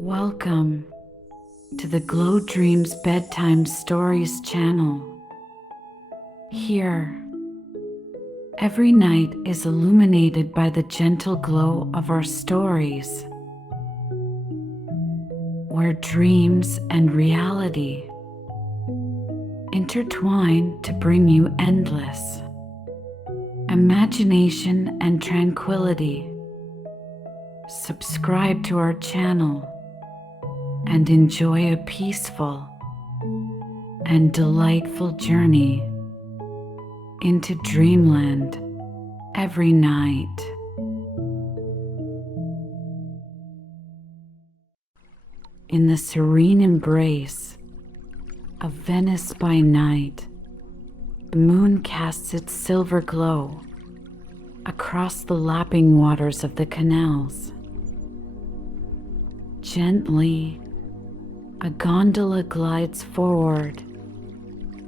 Welcome to the Glow Dreams Bedtime Stories channel. Here, every night is illuminated by the gentle glow of our stories, where dreams and reality intertwine to bring you endless imagination and tranquility. Subscribe to our channel and enjoy a peaceful and delightful journey into dreamland every night. In the serene embrace of Venice by night, the moon casts its silver glow across the lapping waters of the canals. Gently, a gondola glides forward,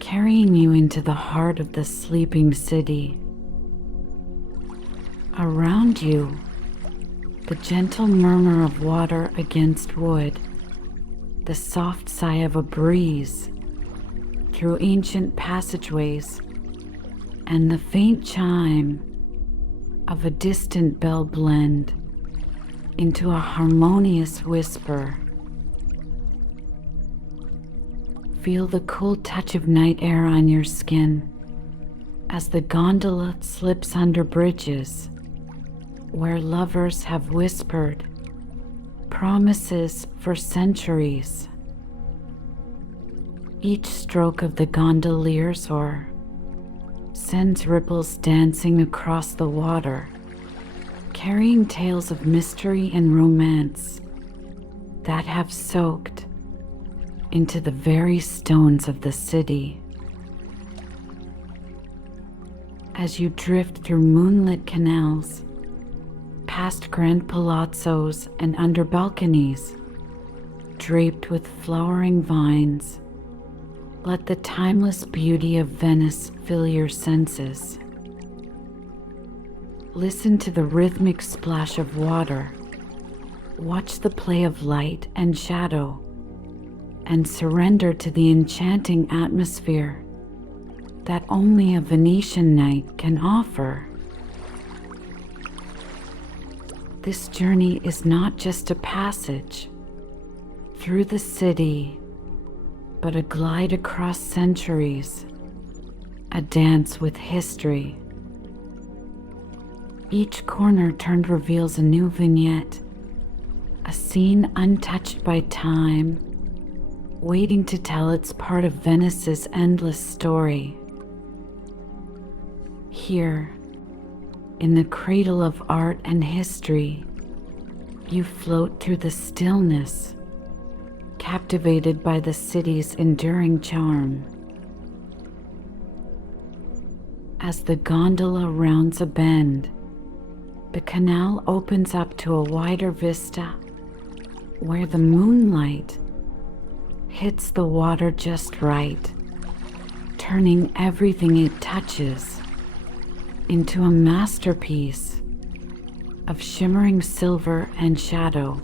carrying you into the heart of the sleeping city. Around you, the gentle murmur of water against wood, the soft sigh of a breeze through ancient passageways, and the faint chime of a distant bell blend into a harmonious whisper. Feel the cool touch of night air on your skin as the gondola slips under bridges where lovers have whispered promises for centuries. Each stroke of the gondolier's oar sends ripples dancing across the water, carrying tales of mystery and romance that have soaked into the very stones of the city. As you drift through moonlit canals, past grand palazzos and under balconies draped with flowering vines, let the timeless beauty of Venice fill your senses. Listen to the rhythmic splash of water, watch the play of light and shadow, and surrender to the enchanting atmosphere that only a Venetian night can offer. This journey is not just a passage through the city, but a glide across centuries, a dance with history. Each corner turned reveals a new vignette, a scene untouched by time, waiting to tell its part of Venice's endless story. Here, in the cradle of art and history, you float through the stillness, captivated by the city's enduring charm. As the gondola rounds a bend, the canal opens up to a wider vista where the moonlight hits the water just right, turning everything it touches into a masterpiece of shimmering silver and shadow.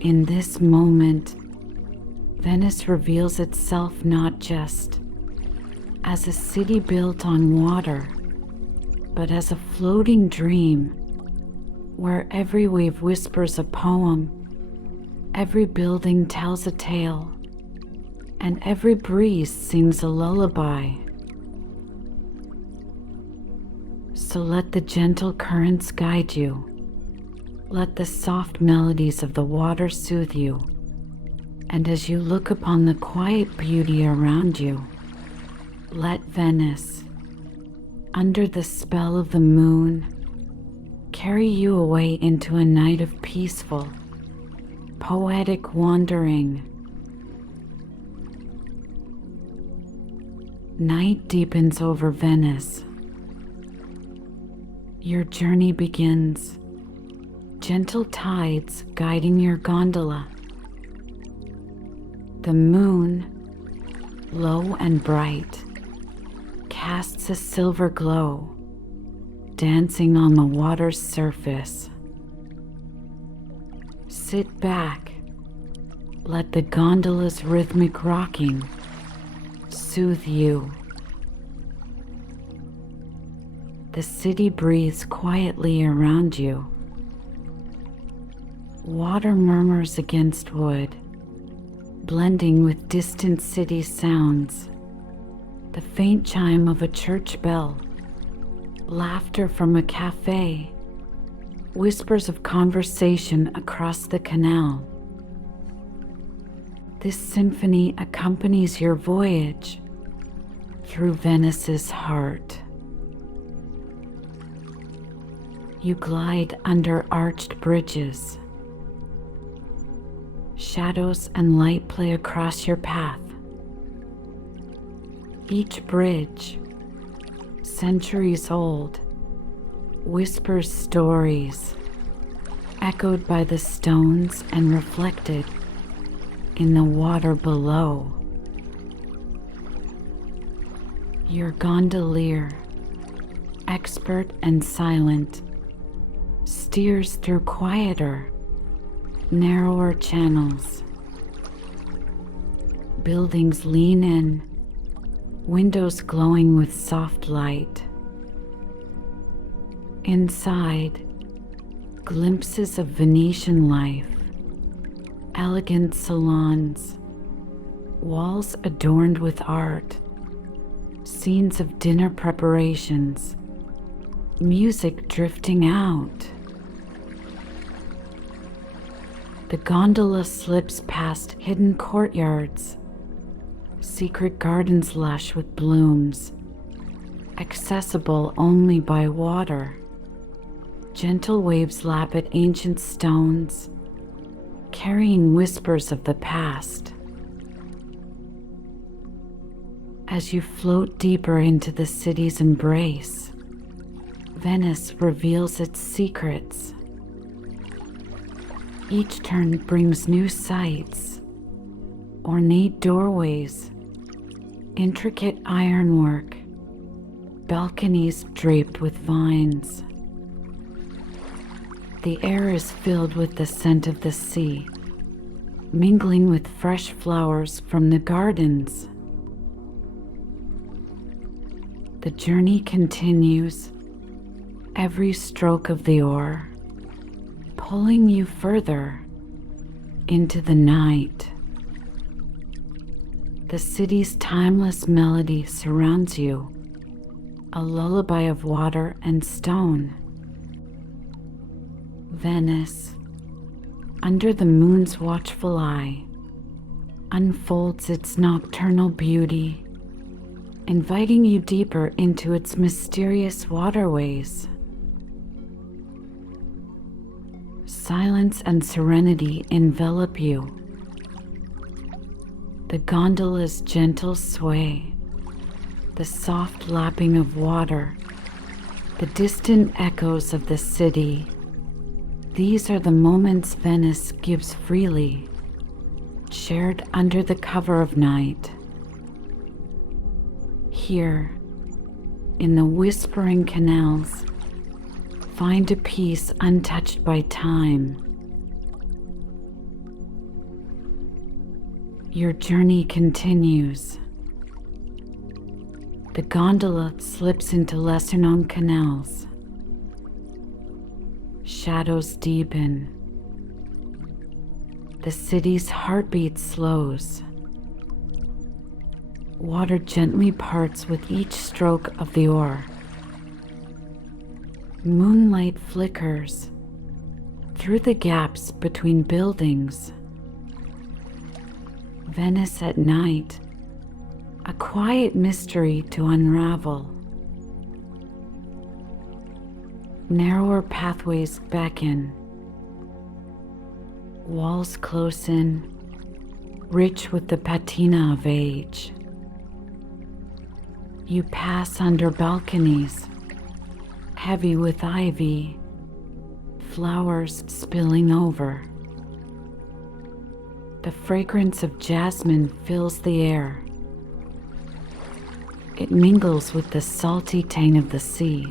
In this moment, Venice reveals itself not just as a city built on water, but as a floating dream where every wave whispers a poem, every building tells a tale, and every breeze sings a lullaby. So let the gentle currents guide you. Let the soft melodies of the water soothe you. And as you look upon the quiet beauty around you, let Venice, under the spell of the moon, carry you away into a night of peaceful, poetic wandering. Night deepens over Venice. Your journey begins, gentle tides guiding your gondola. The moon, low and bright, casts a silver glow, dancing on the water's surface. Sit back. Let the gondola's rhythmic rocking soothe you. The city breathes quietly around you. Water murmurs against wood, blending with distant city sounds. The faint chime of a church bell, laughter from a cafe, whispers of conversation across the canal. This symphony accompanies your voyage through Venice's heart. You glide under arched bridges. Shadows and light play across your path. Each bridge, centuries old, whispers stories, echoed by the stones and reflected in the water below. Your gondolier, expert and silent, steers through quieter, narrower channels. Buildings lean in, windows glowing with soft light. Inside, glimpses of Venetian life, elegant salons, walls adorned with art, scenes of dinner preparations, music drifting out. The gondola slips past hidden courtyards, secret gardens lush with blooms, accessible only by water. Gentle waves lap at ancient stones, carrying whispers of the past. As you float deeper into the city's embrace, Venice reveals its secrets. Each turn brings new sights, ornate doorways, intricate ironwork, balconies draped with vines. The air is filled with the scent of the sea, mingling with fresh flowers from the gardens. The journey continues, every stroke of the oar pulling you further into the night. The city's timeless melody surrounds you, a lullaby of water and stone. Venice, under the moon's watchful eye, unfolds its nocturnal beauty, inviting you deeper into its mysterious waterways. Silence and serenity envelop you. The gondola's gentle sway, the soft lapping of water, the distant echoes of the city. These are the moments Venice gives freely, shared under the cover of night. Here, in the whispering canals, find a peace untouched by time. Your journey continues. The gondola slips into lesser-known canals. Shadows deepen. The city's heartbeat slows. Water gently parts with each stroke of the oar. Moonlight flickers through the gaps between buildings. Venice at night, a quiet mystery to unravel. Narrower pathways beckon. Walls close in, rich with the patina of age. You pass under balconies, heavy with ivy, flowers spilling over. The fragrance of jasmine fills the air. It mingles with the salty tang of the sea.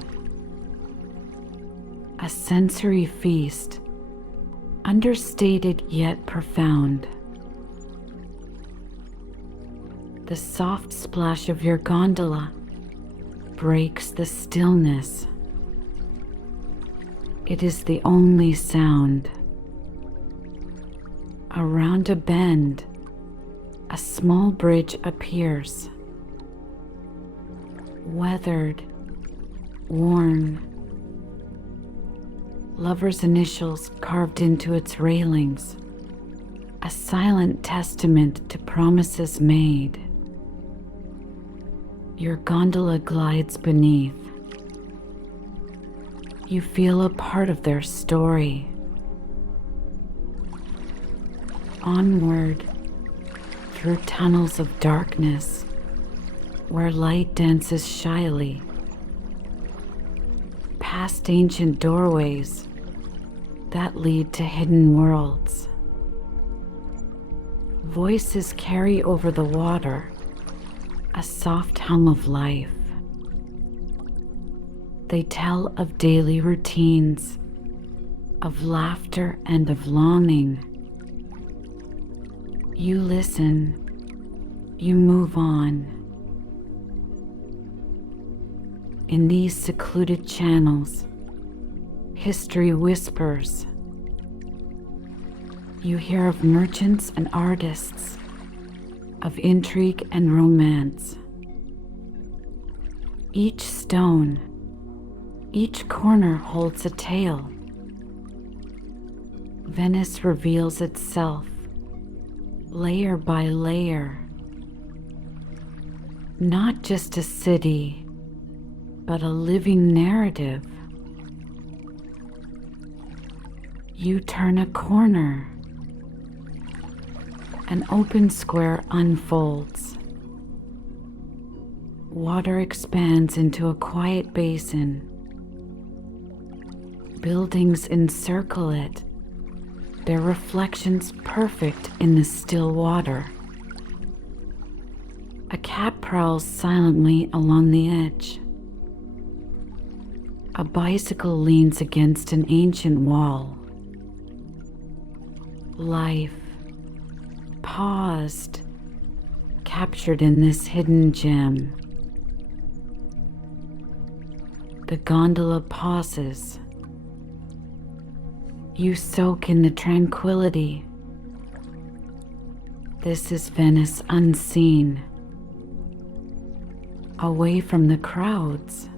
A sensory feast, understated yet profound. The soft splash of your gondola breaks the stillness. It is the only sound. Around a bend, a small bridge appears. Weathered, worn, lovers' initials carved into its railings, a silent testament to promises made. Your gondola glides beneath. You feel a part of their story. Onward, through tunnels of darkness, where light dances shyly, past ancient doorways that lead to hidden worlds. Voices carry over the water, a soft hum of life. They tell of daily routines, of laughter and of longing. You listen, you move on. In these secluded channels, history whispers. You hear of merchants and artists, of intrigue and romance. Each stone, each corner holds a tale. Venice reveals itself, layer by layer. Not just a city, but a living narrative. You turn a corner. An open square unfolds. Water expands into a quiet basin. Buildings encircle it, their reflections perfect in the still water. A cat prowls silently along the edge. A bicycle leans against an ancient wall. Life, paused, captured in this hidden gem. The gondola pauses. You soak in the tranquility. This is Venice unseen, away from the crowds,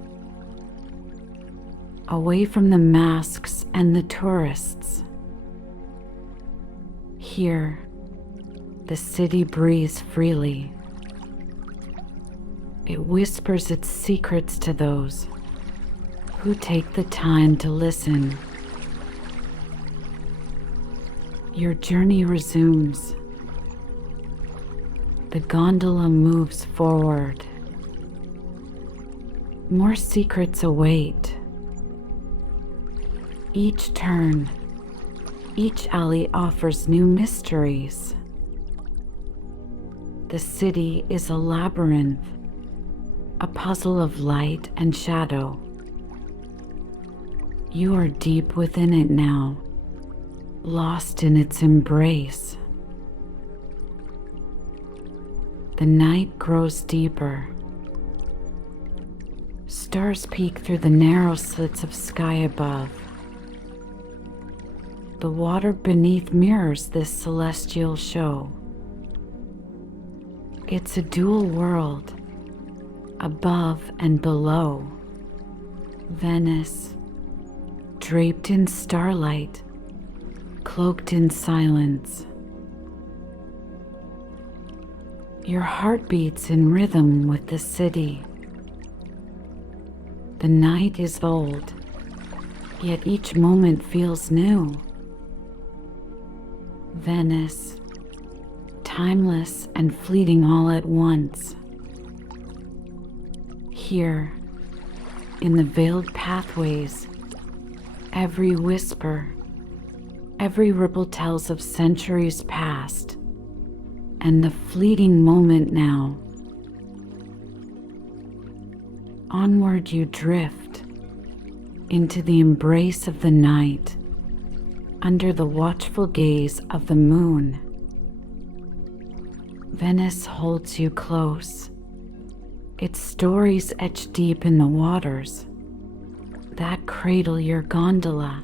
away from the masks and the tourists. Here, the city breathes freely. It whispers its secrets to those who take the time to listen. Your journey resumes. The gondola moves forward. More secrets await. Each turn, each alley offers new mysteries. The city is a labyrinth, a puzzle of light and shadow. You are deep within it now, lost in its embrace. The night grows deeper. Stars peek through the narrow slits of sky above. The water beneath mirrors this celestial show. It's a dual world, above and below. Venice, draped in starlight, cloaked in silence. Your heart beats in rhythm with the city. The night is old, yet each moment feels new. Venice, timeless and fleeting all at once. Here, in the veiled pathways, every whisper, every ripple tells of centuries past and the fleeting moment now. Onward you drift into the embrace of the night, under the watchful gaze of the moon. Venice holds you close, its stories etched deep in the waters that cradle your gondola.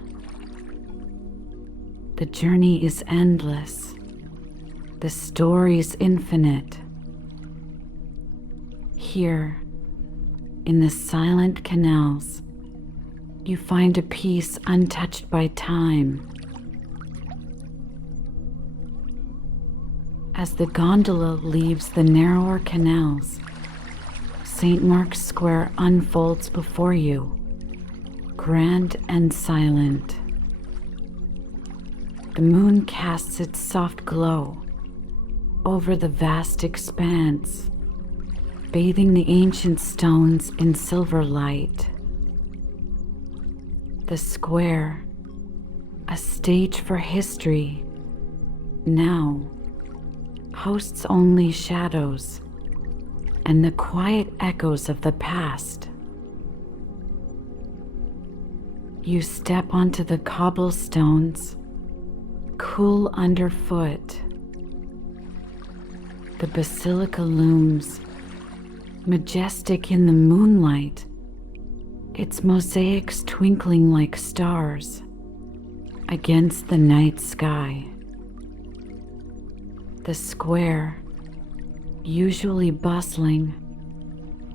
The journey is endless, the story's infinite. Here, in the silent canals, you find a peace untouched by time. As the gondola leaves the narrower canals, St. Mark's Square unfolds before you, grand and silent. The moon casts its soft glow over the vast expanse, bathing the ancient stones in silver light. The square, a stage for history, now hosts only shadows and the quiet echoes of the past. You step onto the cobblestones, cool underfoot. The basilica looms, majestic in the moonlight, its mosaics twinkling like stars against the night sky. The square, usually bustling,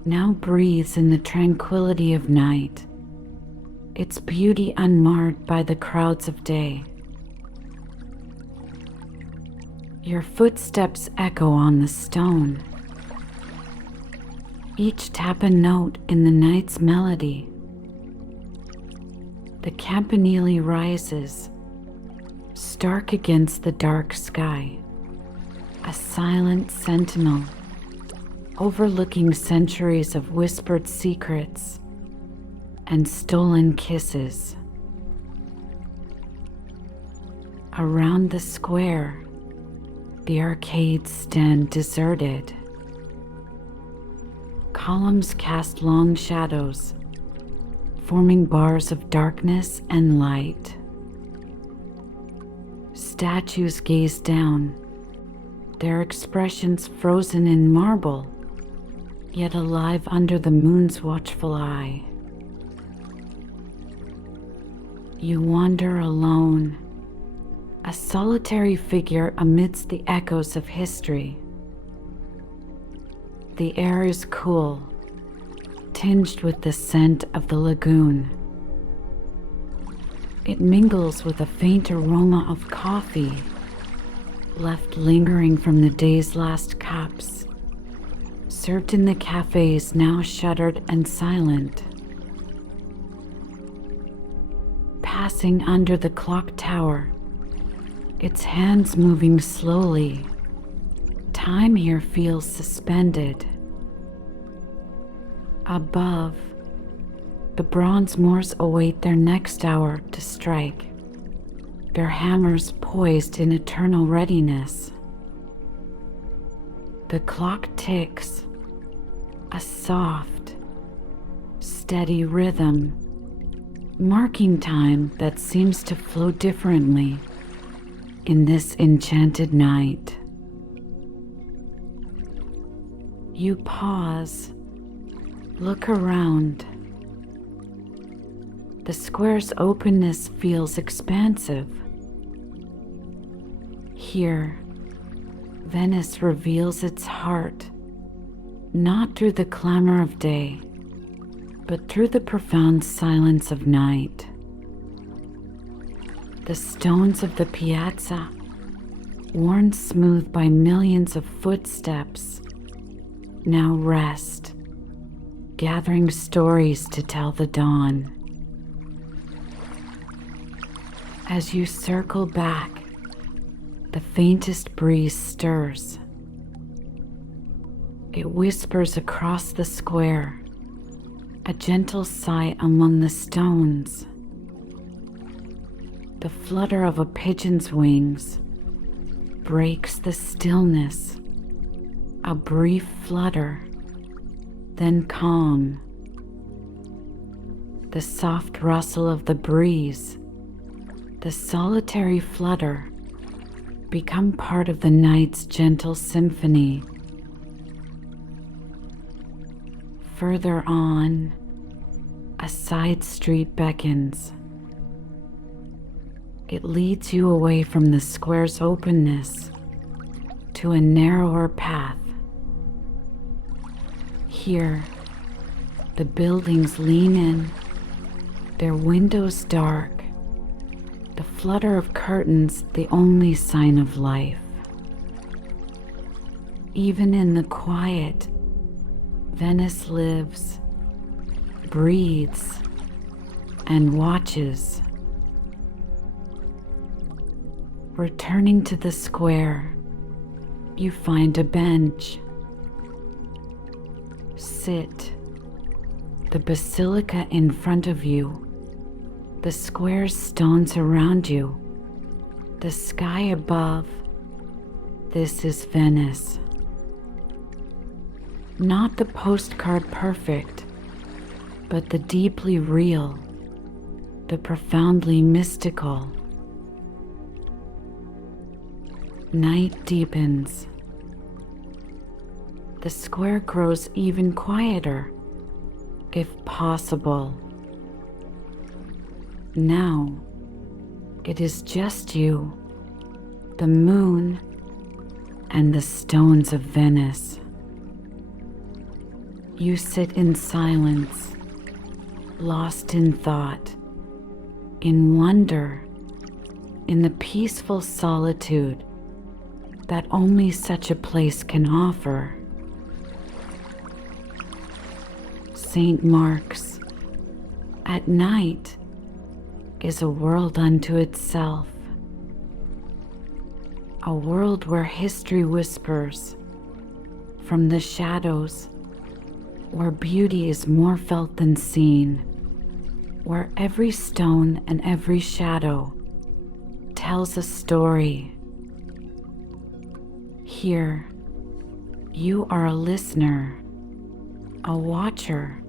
now breathes in the tranquility of night, its beauty unmarred by the crowds of day. Your footsteps echo on the stone, each tap a note in the night's melody. The campanile rises, stark against the dark sky, a silent sentinel, overlooking centuries of whispered secrets and stolen kisses. Around the square, the arcades stand deserted. Columns cast long shadows, forming bars of darkness and light. Statues gaze down, their expressions frozen in marble, yet alive under the moon's watchful eye. You wander alone, a solitary figure amidst the echoes of history. The air is cool, tinged with the scent of the lagoon. It mingles with a faint aroma of coffee, left lingering from the day's last cups, served in the cafes now shuttered and silent. Passing under the clock tower, its hands moving slowly, time here feels suspended. Above, the bronze Moors await their next hour to strike, their hammers poised in eternal readiness. The clock ticks, a soft, steady rhythm, marking time that seems to flow differently in this enchanted night. You pause, look around. The square's openness feels expansive. Here, Venice reveals its heart, not through the clamor of day, but through the profound silence of night. The stones of the piazza, worn smooth by millions of footsteps, now rest, gathering stories to tell the dawn. As you circle back, the faintest breeze stirs. It whispers across the square, a gentle sigh among the stones. The flutter of a pigeon's wings breaks the stillness, a brief flutter, then calm. The soft rustle of the breeze the solitary flutter become part of the night's gentle symphony. Further on, a side street beckons. It leads you away from the square's openness to a narrower path. Here, the buildings lean in, their windows dark, the flutter of curtains the only sign of life. Even in the quiet, Venice lives, breathes, and watches. Returning to the square, you find a bench. Sit, the basilica in front of you, the square's stones around you, the sky above. This is Venice. Not the postcard perfect, but the deeply real, the profoundly mystical. Night deepens. The square grows even quieter, if possible. Now, it is just you, the moon, and the stones of Venice. You sit in silence, lost in thought, in wonder, in the peaceful solitude that only such a place can offer. St. Mark's, at night, is a world unto itself, a world where history whispers from the shadows, where beauty is more felt than seen, where every stone and every shadow tells a story. Here, you are a listener, a watcher,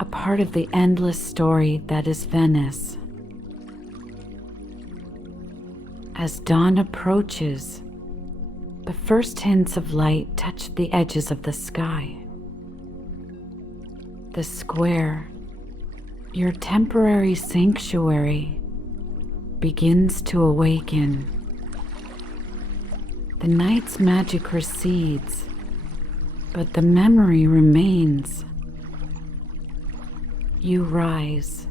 a part of the endless story that is Venice. As dawn approaches, the first hints of light touch the edges of the sky. The square, your temporary sanctuary, begins to awaken. The night's magic recedes, but the memory remains. You rise,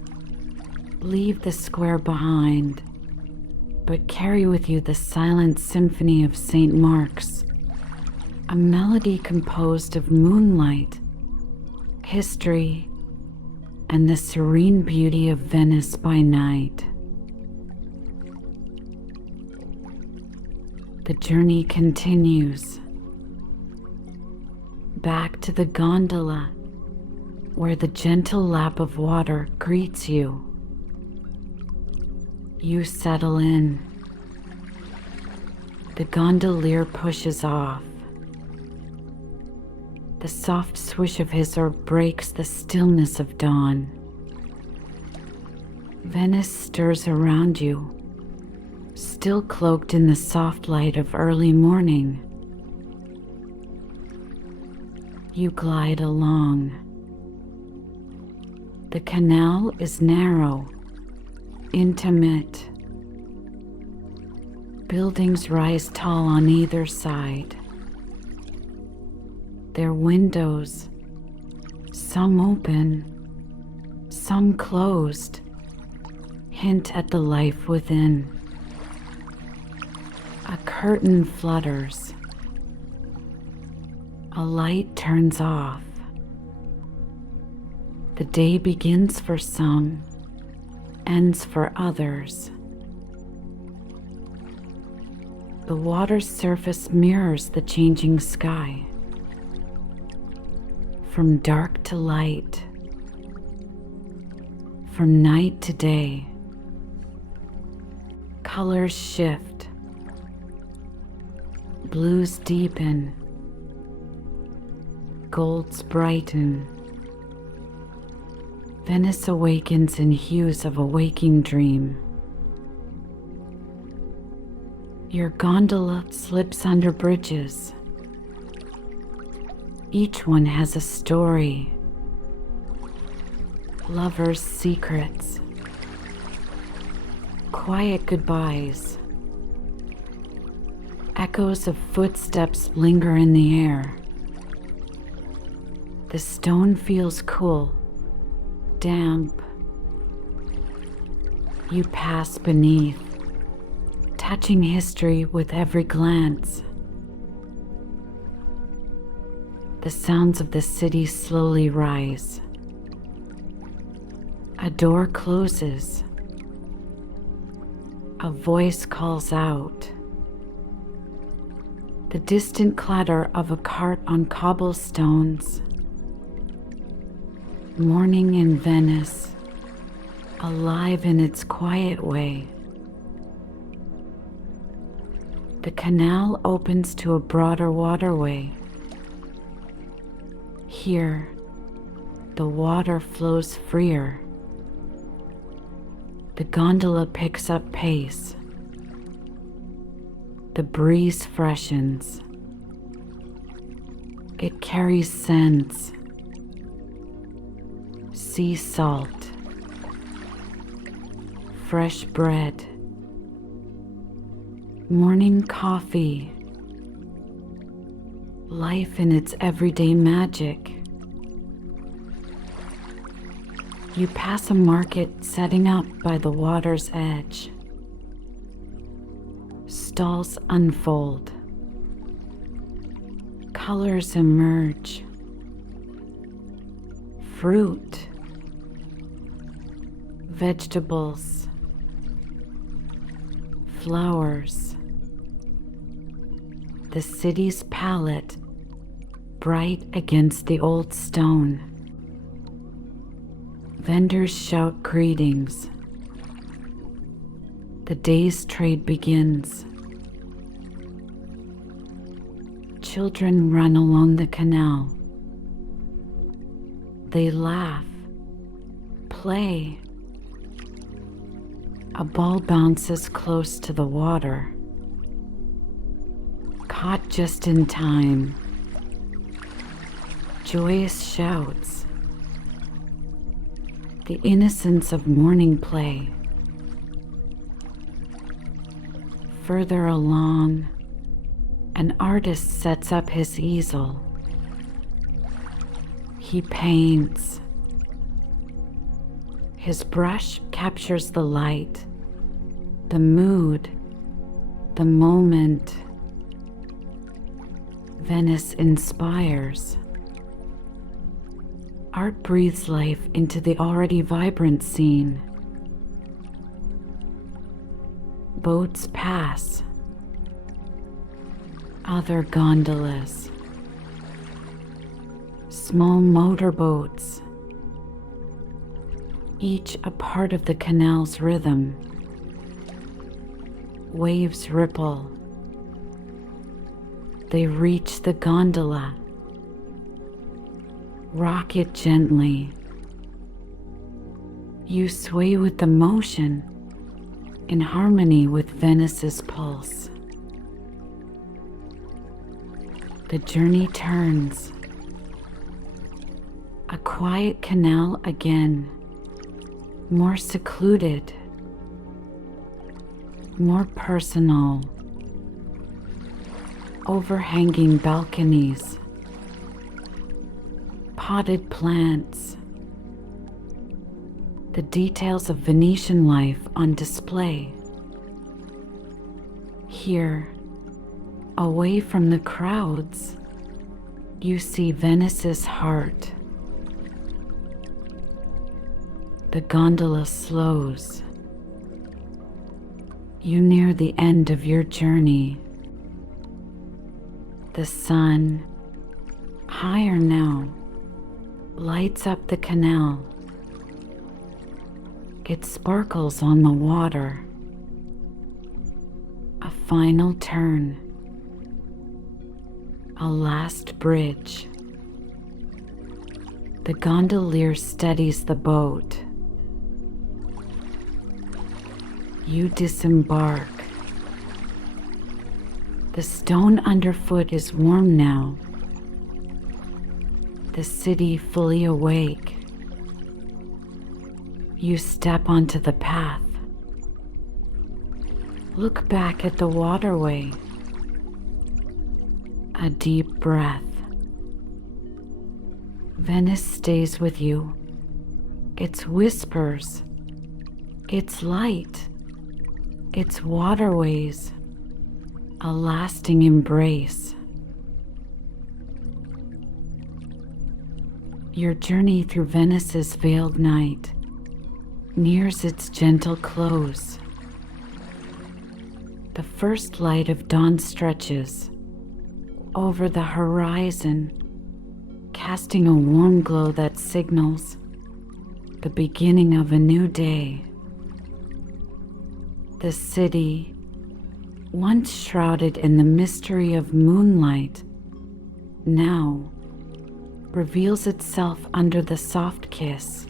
leave the square behind, but carry with you the silent symphony of St. Mark's, a melody composed of moonlight, history, and the serene beauty of Venice by night. The journey continues, back to the gondola, where the gentle lap of water greets you. You settle in. The gondolier pushes off. The soft swish of his oar breaks the stillness of dawn. Venice stirs around you, still cloaked in the soft light of early morning. You glide along. The canal is narrow, intimate. Buildings rise tall on either side. Their windows, some open, some closed, hint at the life within. A curtain flutters. A light turns off. The day begins for some, ends for others. The water's surface mirrors the changing sky. From dark to light, from night to day, colors shift, blues deepen, golds brighten. Venice awakens in hues of a waking dream. Your gondola slips under bridges. Each one has a story, lovers' secrets, quiet goodbyes. Echoes of footsteps linger in the air. The stone feels cool, damp. You pass beneath, touching history with every glance. The sounds of the city slowly rise. A door closes. A voice calls out. The distant clatter of a cart on cobblestones. Morning in Venice, alive in its quiet way. The canal opens to a broader waterway. Here, the water flows freer. The gondola picks up pace. The breeze freshens. It carries scents. Sea salt, fresh bread, morning coffee, life in its everyday magic. You pass a market setting up by the water's edge. Stalls unfold. Colors emerge. Fruit, vegetables, flowers. The city's palette bright against the old stone. Vendors shout greetings. The day's trade begins. Children run along the canal. They laugh, play. A ball bounces close to the water. Caught just in time. Joyous shouts. The innocence of morning play. Further along, an artist sets up his easel. He paints. His brush captures the light, the mood, the moment. Venice inspires. Art breathes life into the already vibrant scene. Boats pass. Other gondolas. Small motorboats, each a part of the canal's rhythm. Waves ripple. They reach the gondola. Rock it gently. You sway with the motion, in harmony with Venice's pulse. The journey turns. A quiet canal again, more secluded, more personal. Overhanging balconies, potted plants, the details of Venetian life on display. Here, away from the crowds, you see Venice's heart. The gondola slows. You near the end of your journey. The sun, higher now, lights up the canal. It sparkles on the water. A final turn. A last bridge. The gondolier steadies the boat. You disembark. The stone underfoot is warm now, the city fully awake. You step onto the path. Look back at the waterway. A deep breath. Venice stays with you. Its whispers, its light, its waterways, a lasting embrace. Your journey through Venice's veiled night nears its gentle close. The first light of dawn stretches over the horizon, casting a warm glow that signals the beginning of a new day. The city, once shrouded in the mystery of moonlight, now reveals itself under the soft kiss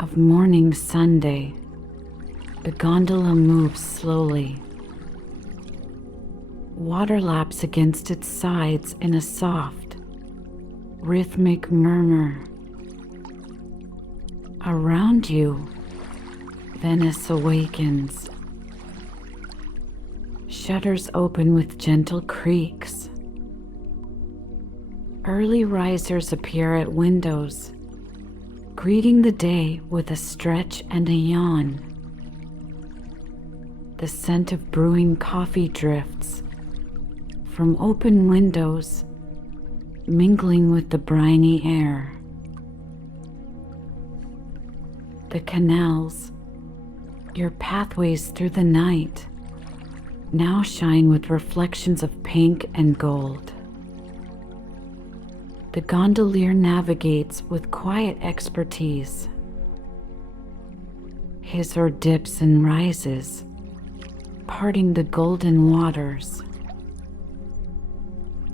of morning Sunday. The gondola moves slowly. Water laps against its sides in a soft, rhythmic murmur. Around you, Venice awakens. Shutters open with gentle creaks. Early risers appear at windows, greeting the day with a stretch and a yawn. The scent of brewing coffee drifts from open windows, mingling with the briny air. The canals, your pathways through the night, now shine with reflections of pink and gold. The gondolier navigates with quiet expertise. His oar dips and rises, parting the golden waters.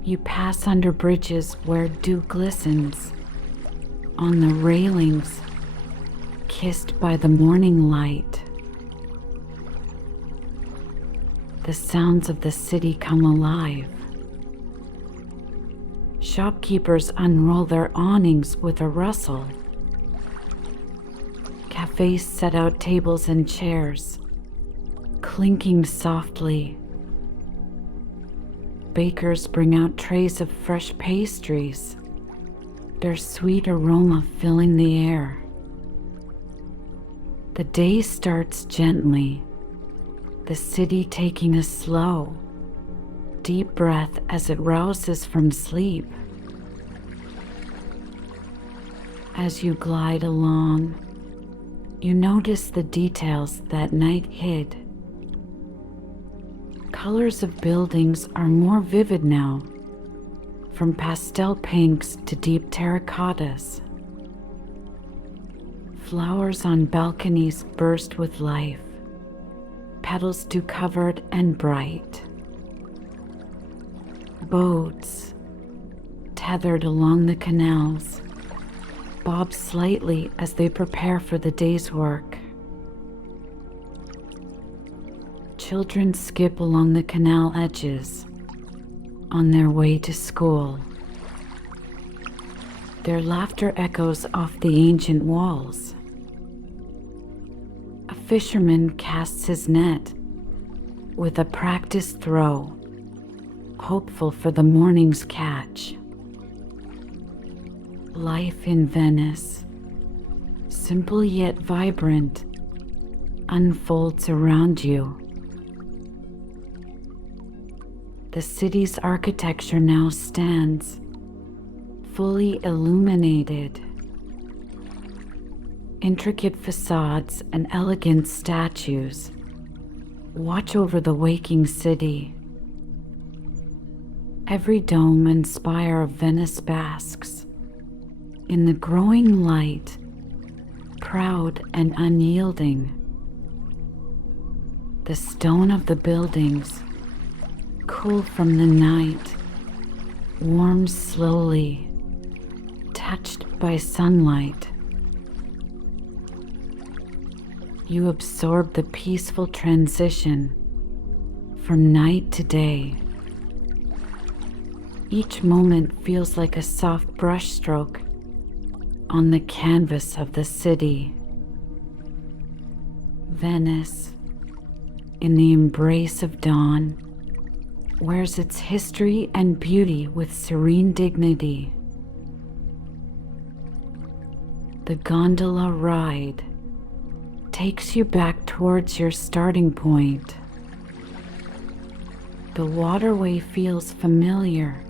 You pass under bridges where dew glistens on the railings, kissed by the morning light. The sounds of the city come alive. Shopkeepers unroll their awnings with a rustle. Cafes set out tables and chairs, clinking softly. Bakers bring out trays of fresh pastries, their sweet aroma filling the air. The day starts gently, the city taking a slow, deep breath as it rouses from sleep. As you glide along, you notice the details that night hid. Colors of buildings are more vivid now, from pastel pinks to deep terracottas. Flowers on balconies burst with life, petals dew-covered and bright. Boats, tethered along the canals, bob slightly as they prepare for the day's work. Children skip along the canal edges on their way to school. Their laughter echoes off the ancient walls. A fisherman casts his net with a practiced throw, hopeful for the morning's catch. Life in Venice, simple yet vibrant, unfolds around you. The city's architecture now stands, fully illuminated. Intricate facades and elegant statues watch over the waking city. Every dome and spire of Venice basks in the growing light, proud and unyielding. The stone of the buildings, cool from the night, warms slowly, touched by sunlight. You absorb the peaceful transition from night to day. Each moment feels like a soft brushstroke on the canvas of the city. Venice, in the embrace of dawn, wears its history and beauty with serene dignity. The gondola ride takes you back towards your starting point. The waterway feels familiar,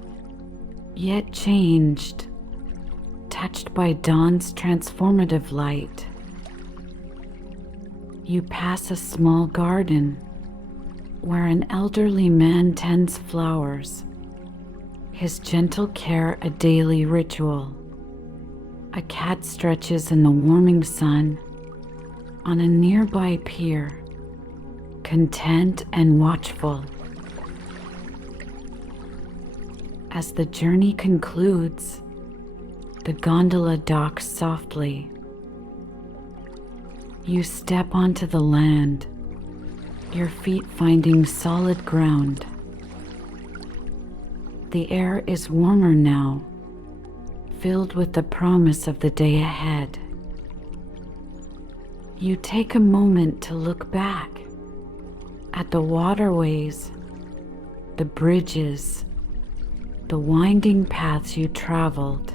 yet changed, touched by dawn's transformative light. You pass a small garden where an elderly man tends flowers, his gentle care a daily ritual. A cat stretches in the warming sun on a nearby pier, content and watchful. As the journey concludes, the gondola docks softly. You step onto the land, your feet finding solid ground. The air is warmer now, filled with the promise of the day ahead. You take a moment to look back at the waterways, the bridges, the winding paths you traveled.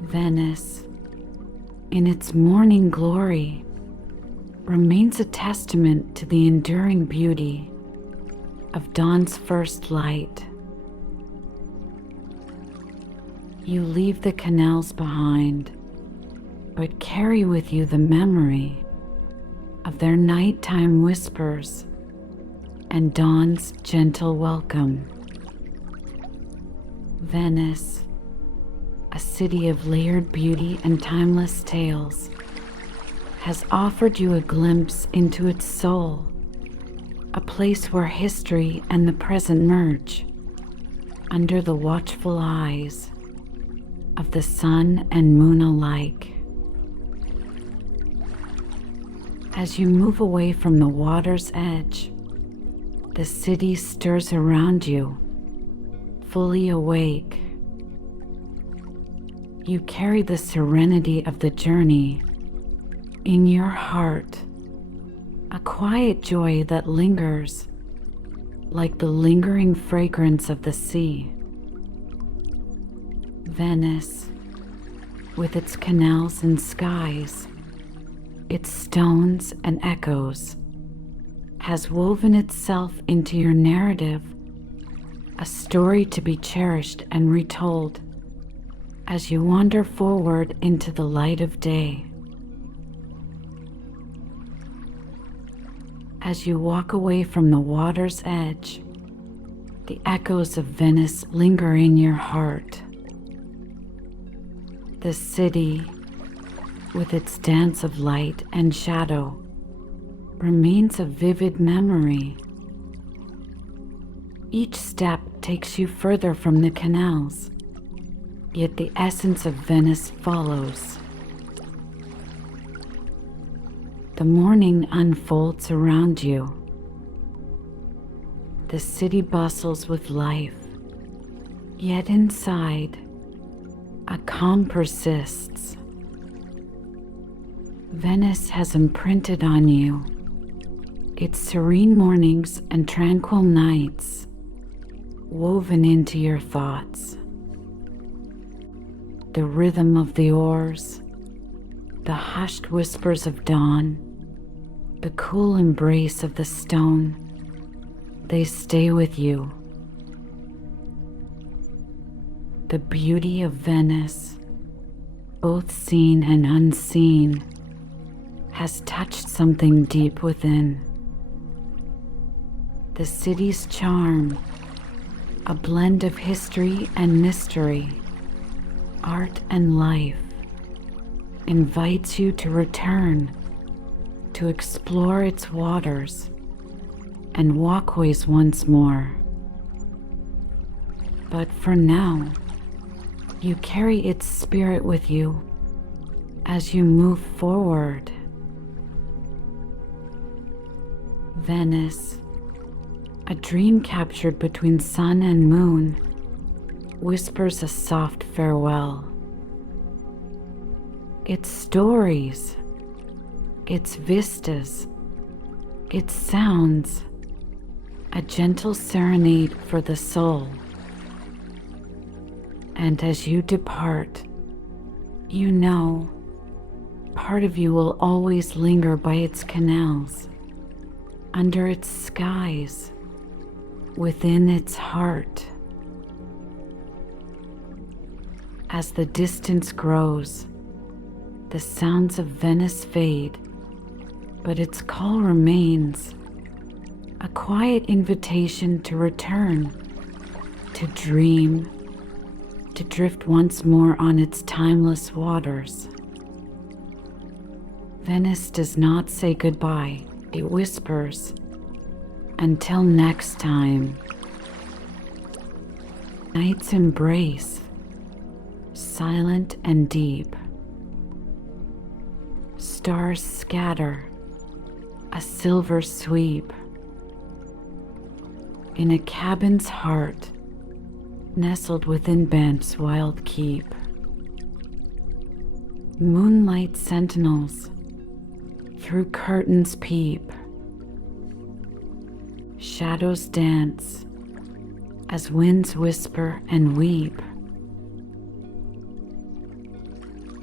Venice, in its morning glory, remains a testament to the enduring beauty of dawn's first light. You leave the canals behind, but carry with you the memory of their nighttime whispers and dawn's gentle welcome. Venice, a city of layered beauty and timeless tales, has offered you a glimpse into its soul, a place where history and the present merge under the watchful eyes of the sun and moon alike. As you move away from the water's edge, the city stirs around you, fully awake. You carry the serenity of the journey in your heart, a quiet joy that lingers like the lingering fragrance of the sea. Venice, with its canals and skies, its stones and echoes, has woven itself into your narrative, a story to be cherished and retold as you wander forward into the light of day. As you walk away from the water's edge, the echoes of Venice linger in your heart. The city, with its dance of light and shadow, remains a vivid memory. Each step takes you further from the canals, yet the essence of Venice follows. The morning unfolds around you. The city bustles with life, yet inside, a calm persists. Venice has imprinted on you its serene mornings and tranquil nights, woven into your thoughts. The rhythm of the oars, the hushed whispers of dawn, the cool embrace of the stone, they stay with you. The beauty of Venice, both seen and unseen, has touched something deep within. The city's charm, a blend of history and mystery, art and life, invites you to return, to explore its waters and walkways once more. But for now, you carry its spirit with you as you move forward. Venice, A dream captured between sun and moon whispers a soft farewell. Its stories, its vistas, its sounds, a gentle serenade for the soul. And as you depart, you know, part of you will always linger by its canals, under its skies, within its heart. As the distance grows, the sounds of Venice fade, but its call remains, a quiet invitation to return, to dream, to drift once more on its timeless waters. Venice does not say goodbye, it whispers, until next time. Night's embrace, silent and deep. Stars scatter, a silver sweep. In a cabin's heart, nestled within Banff's wild keep. Moonlight sentinels through curtains peep. Shadows dance as winds whisper and weep.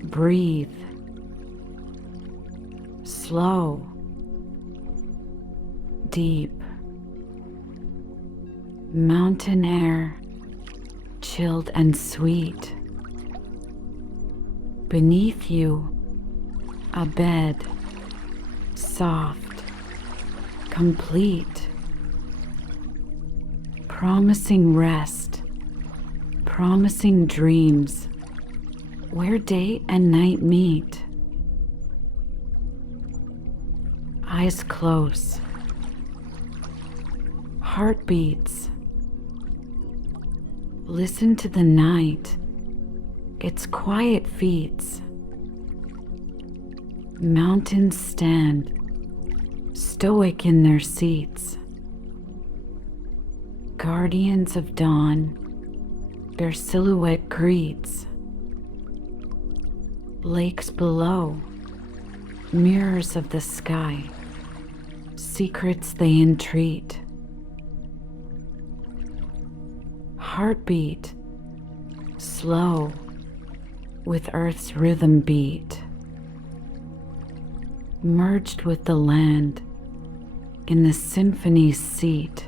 Breathe, slow, deep. Mountain air, chilled and sweet. Beneath you, a bed, soft, complete. Promising rest, promising dreams, where day and night meet. Eyes close, heartbeats. Listen to the night, its quiet feats. Mountains stand, stoic in their seats. Guardians of dawn, their silhouette greets. Lakes below, mirrors of the sky, secrets they entreat. Heartbeat, slow, with earth's rhythm beat. Merged with the land, in the symphony's seat.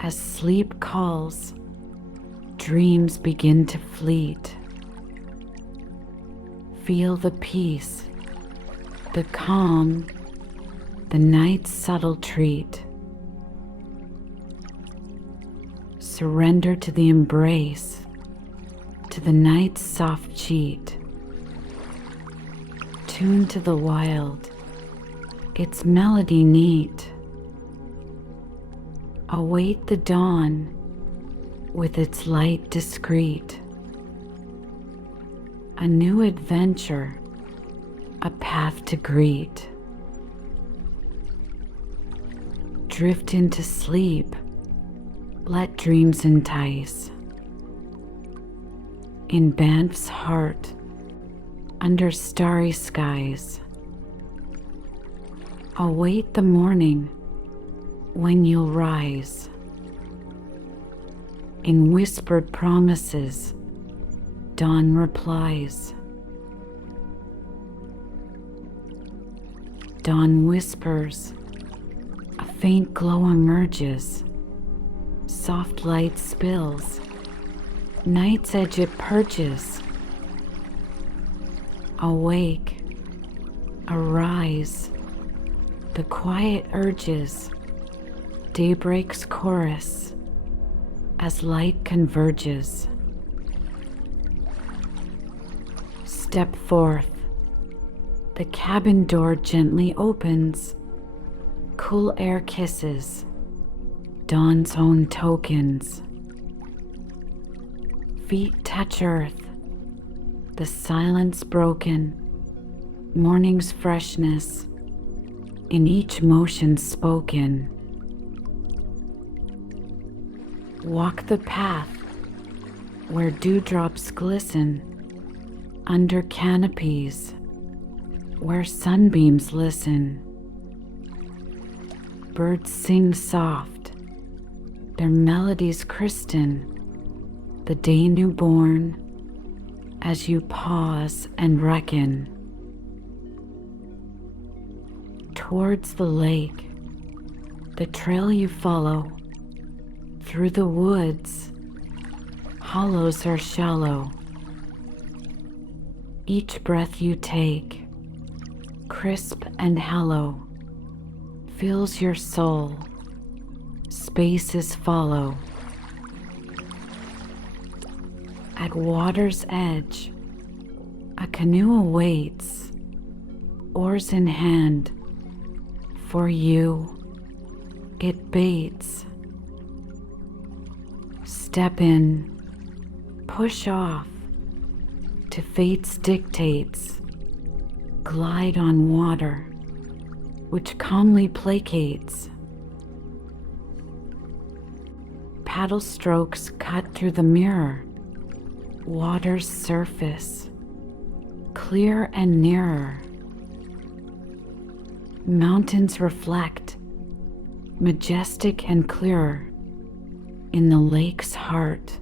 As sleep calls, dreams begin to fleet. Feel the peace, the calm, the night's subtle treat. Surrender to the embrace, to the night's soft cheat. Tune to the wild, its melody neat. Await the dawn with its light discreet. A new adventure, a path to greet. Drift into sleep, let dreams entice. In Banff's heart, under starry skies. Await the morning when you'll rise. In whispered promises, dawn replies. Dawn whispers, a faint glow emerges. Soft light spills, night's edge it perches. Awake, arise, the quiet urges, daybreak's chorus, as light converges. Step forth, the cabin door gently opens, cool air kisses, dawn's own tokens. Feet touch earth, the silence broken, morning's freshness in each motion spoken. Walk the path where dewdrops glisten, under canopies where sunbeams listen. Birds sing soft, their melodies christen the day newborn as you pause and reckon. Towards the lake, the trail you follow, through the woods, hollows are shallow. Each breath you take, crisp and hollow, fills your soul, spaces follow. At water's edge, a canoe awaits, oars in hand, for you it baits. Step in, push off, to fate's dictates, glide on water, which calmly placates. Paddle strokes cut through the mirror, water's surface, clear and nearer. Mountains reflect, majestic and clearer, in the lake's heart,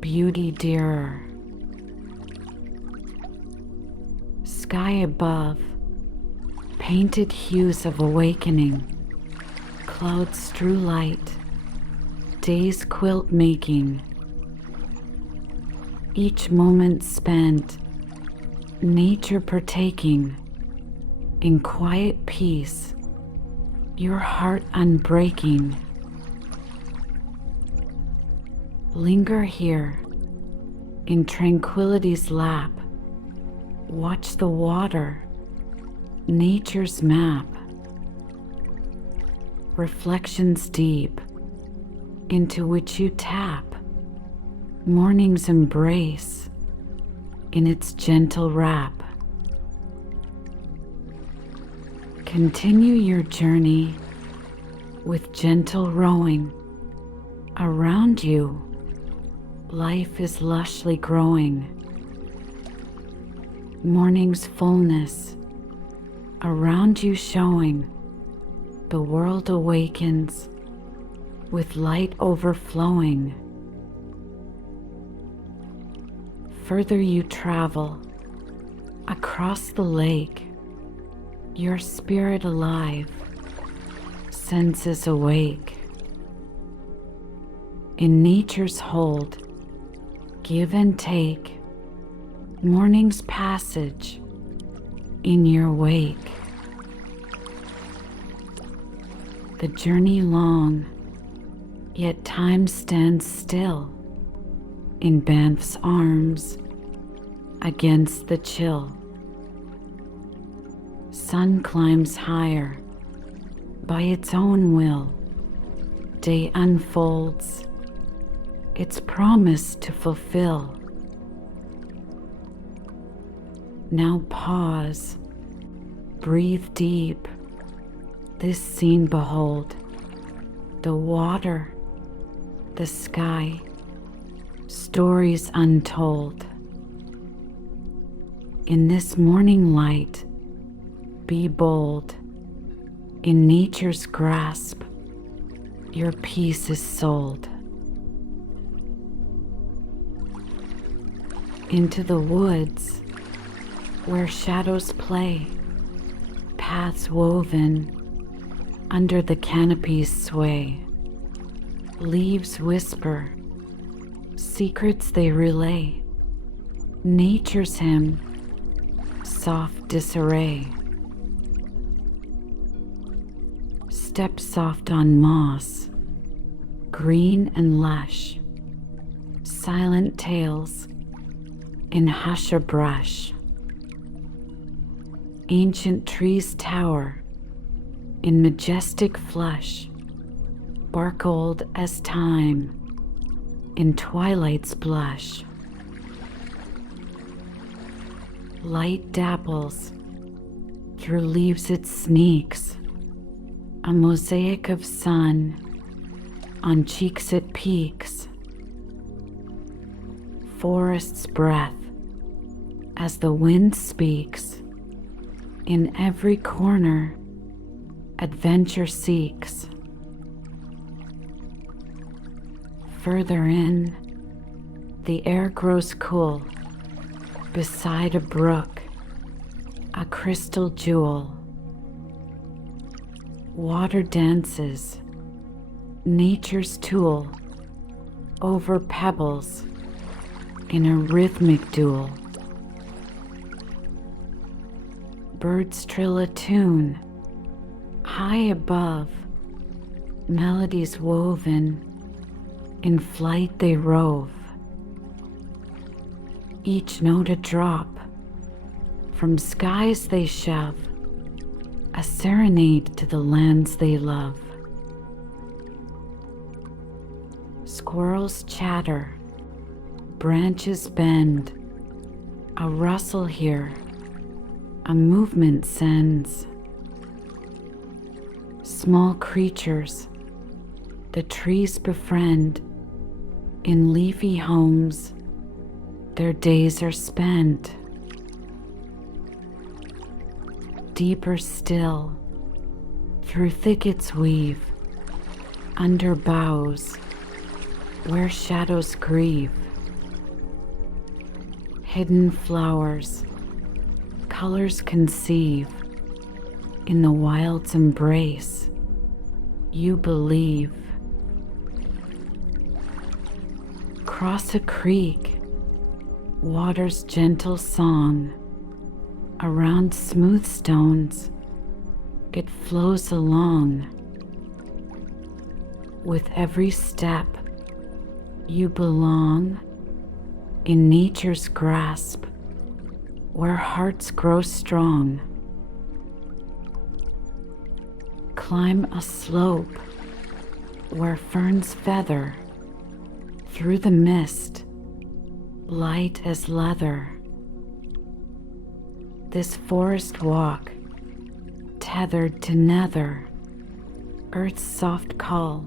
beauty dearer. Sky above, painted hues of awakening, clouds strew light, day's quilt making. Each moment spent, nature partaking, in quiet peace, your heart unbreaking. Linger here, in tranquility's lap, watch the water, nature's map. Reflections deep, into which you tap, morning's embrace, in its gentle wrap. Continue your journey with gentle rowing. Around you, life is lushly growing. Morning's fullness around you showing, the world awakens with light overflowing. Further you travel across the lake, your spirit alive, senses awake. In nature's hold, give and take, morning's passage in your wake. The journey long, yet time stands still in Banff's arms against the chill. Sun climbs higher by its own will. Day unfolds its promise to fulfill. Now pause, breathe deep, this scene behold, the water, the sky, stories untold. In this morning light, be bold, in nature's grasp, your peace is sold. Into the woods, where shadows play, paths woven under the canopy's sway. Leaves whisper, secrets they relay, nature's hymn, soft disarray. Step soft on moss, green and lush, silent tales in hush or brush. Ancient trees tower in majestic flush, bark old as time in twilight's blush. Light dapples, through leaves it sneaks, a mosaic of sun on cheeks it peaks, forest's breath as the wind speaks. In every corner, adventure seeks. Further in, the air grows cool. Beside a brook, a crystal jewel. Water dances, nature's tool, over pebbles in a rhythmic duel. Birds trill a tune, high above, melodies woven, in flight they rove. Each note a drop, from skies they shove, a serenade to the lands they love. Squirrels chatter, branches bend, a rustle here, a movement sends. Small creatures, the trees befriend, in leafy homes their days are spent. Deeper still, through thickets weave, under boughs, where shadows grieve. Hidden flowers, colors conceive, in the wild's embrace, you believe. Cross a creek, water's gentle song, around smooth stones, it flows along. With every step, you belong in nature's grasp, where hearts grow strong. Climb a slope, where ferns feather, through the mist, light as leather. This forest walk, tethered to nether, earth's soft call,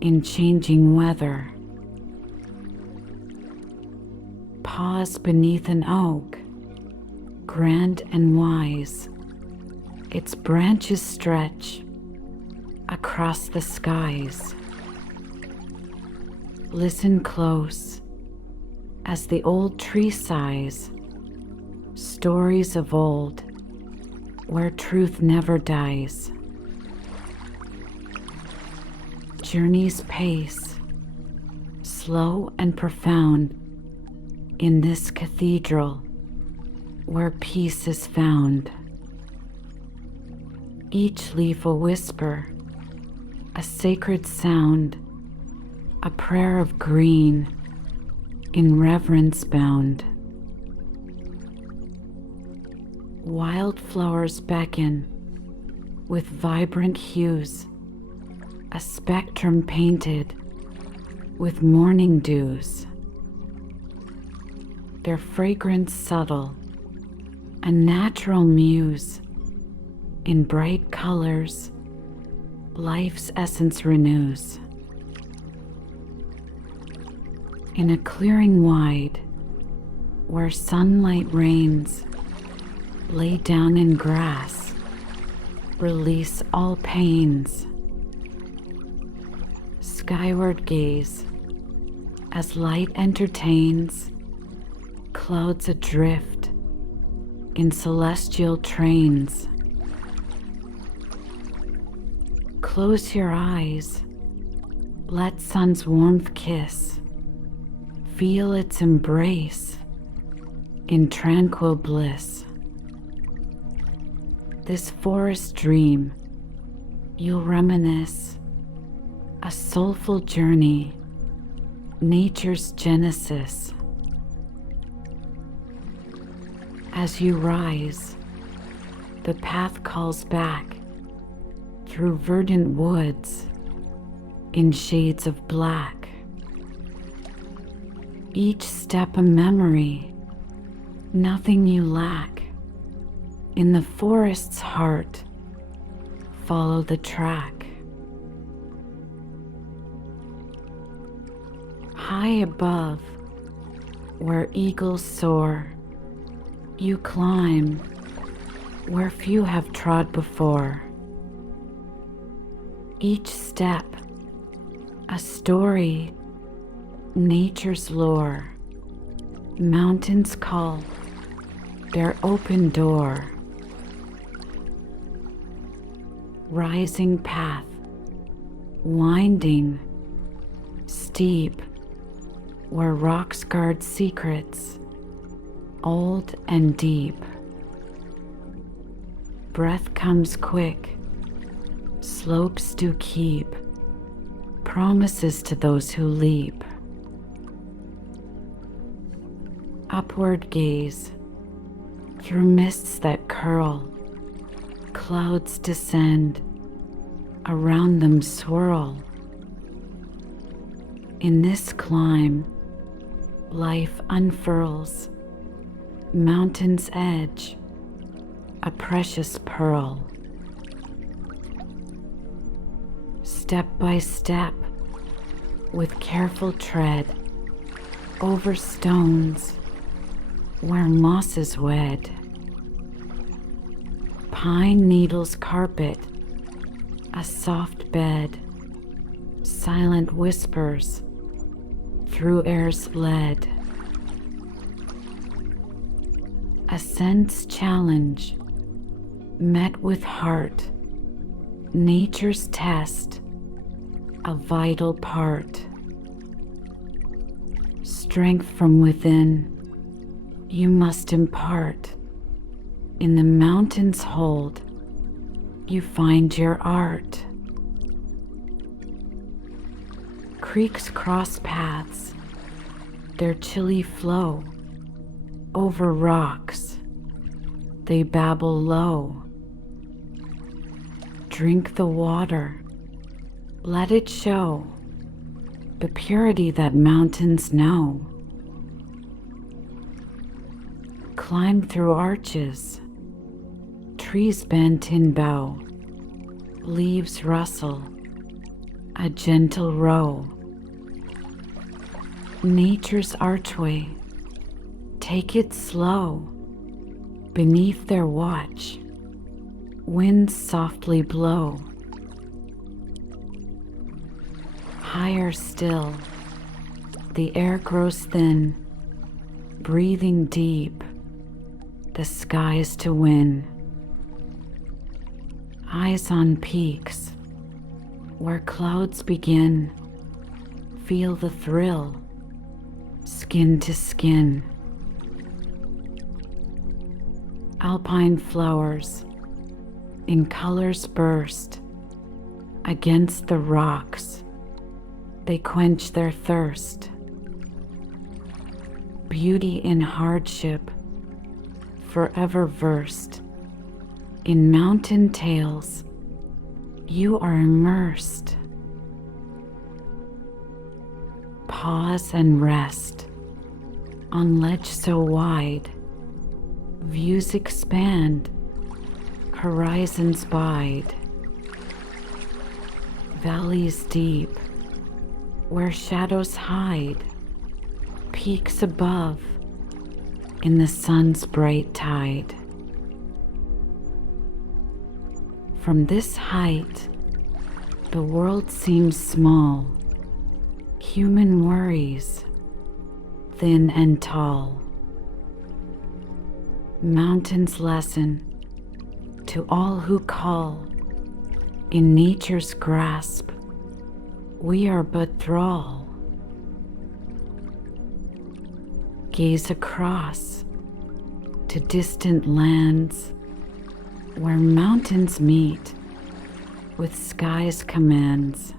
in changing weather. Pause beneath an oak, grand and wise, its branches stretch across the skies. Listen close as the old tree sighs, stories of old where truth never dies. Journey's pace, slow and profound, in this cathedral where peace is found. Each leaf a whisper, a sacred sound, a prayer of green, in reverence bound. Wildflowers beckon with vibrant hues, a spectrum painted with morning dews. Their fragrance subtle, a natural muse, in bright colors, life's essence renews. In a clearing wide, where sunlight reigns, lay down in grass, release all pains. Skyward gaze, as light entertains, clouds adrift in celestial trains. Close your eyes, let sun's warmth kiss, feel its embrace in tranquil bliss. This forest dream, you'll reminisce, a soulful journey, nature's genesis. As you rise, the path calls back through verdant woods in shades of black. Each step a memory, nothing you lack. In the forest's heart, follow the track. High above, where eagles soar, you climb where few have trod before. Each step, a story, nature's lore. Mountains call, their open door. Rising path, winding, steep, where rocks guard secrets, old and deep. Breath comes quick, slopes do keep promises to those who leap. Upward gaze, through mists that curl, clouds descend, around them swirl. In this climb, life unfurls, mountain's edge, a precious pearl. Step by step, with careful tread, over stones where mosses wed. Pine needles carpet, a soft bed, silent whispers through air's lead. Ascent's challenge, met with heart, nature's test, a vital part. Strength from within, you must impart. In the mountain's hold, you find your art. Creeks cross paths, their chilly flow. Over rocks, they babble low. Drink the water, let it show the purity that mountains know. Climb through arches, trees bent in bough, leaves rustle, a gentle row. Nature's archway, take it slow, beneath their watch, winds softly blow. Higher still, the air grows thin, breathing deep, the skies to win. Eyes on peaks, where clouds begin, feel the thrill, skin to skin. Alpine flowers, in colors burst, against the rocks, they quench their thirst. Beauty in hardship, forever versed in mountain tales, you are immersed. Pause and rest on ledge so wide, views expand, horizons bide. Valleys deep, where shadows hide, peaks above in the sun's bright tide. From this height, the world seems small, human worries, thin and tall. Mountains lesson to all who call, in nature's grasp, we are but thrall. Gaze across to distant lands, where mountains meet with sky's commands.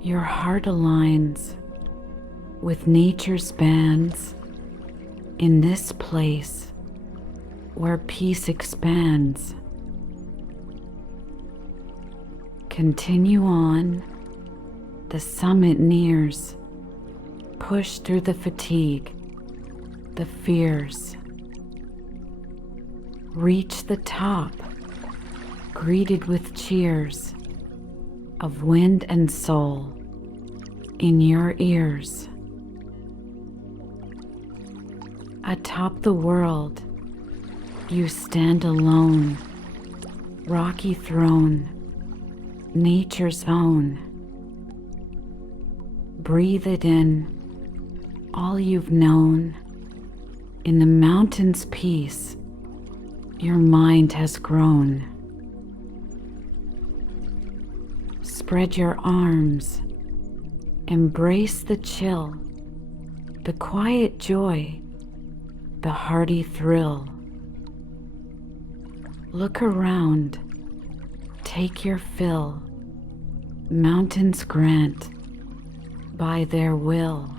Your heart aligns with nature's bands in this place where peace expands. Continue on, the summit nears. Push through the fatigue, the fears. Reach the top, greeted with cheers of wind and soul. in your ears. Atop the world, you stand alone, rocky throne, nature's own. Breathe it in, all you've known. In the mountain's peace, your mind has grown. Spread your arms, embrace the chill, the quiet joy, the hearty thrill. Look around, take your fill. Mountains grant by their will.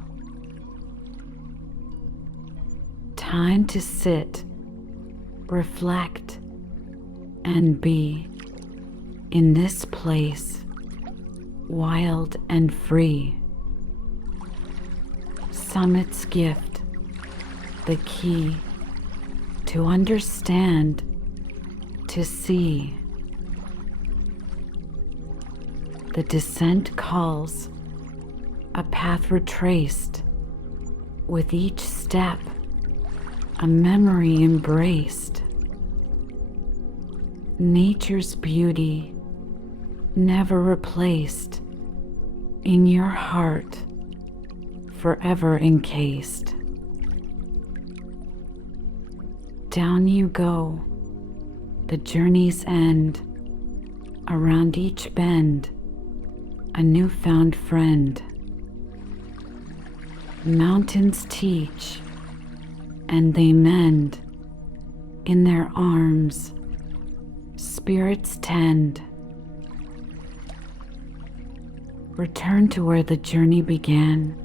Time to sit, reflect, and be in this place, wild and free. Summit's gift, the key to understand, to see. The descent calls, a path retraced, with each step a memory embraced. Nature's beauty never replaced, in your heart forever encased. Down you go, the journey's end, around each bend a newfound friend. Mountains teach, and they mend. In their arms, spirits tend. Return to where the journey began,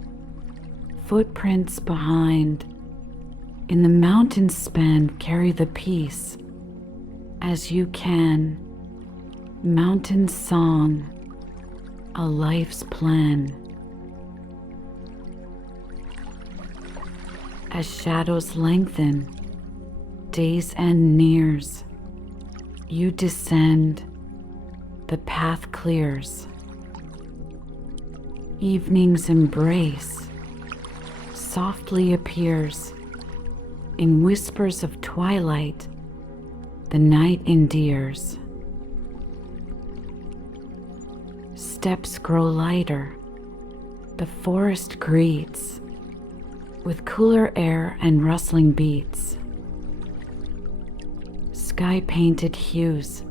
footprints behind. In the mountain span, carry the peace as you can. Mountain song, a life's plan. As shadows lengthen, day's end nears. You descend, the path clears. Evening's embrace softly appears. In whispers of twilight, the night endears. Steps grow lighter, the forest greets with cooler air and rustling beats. Sky-painted hues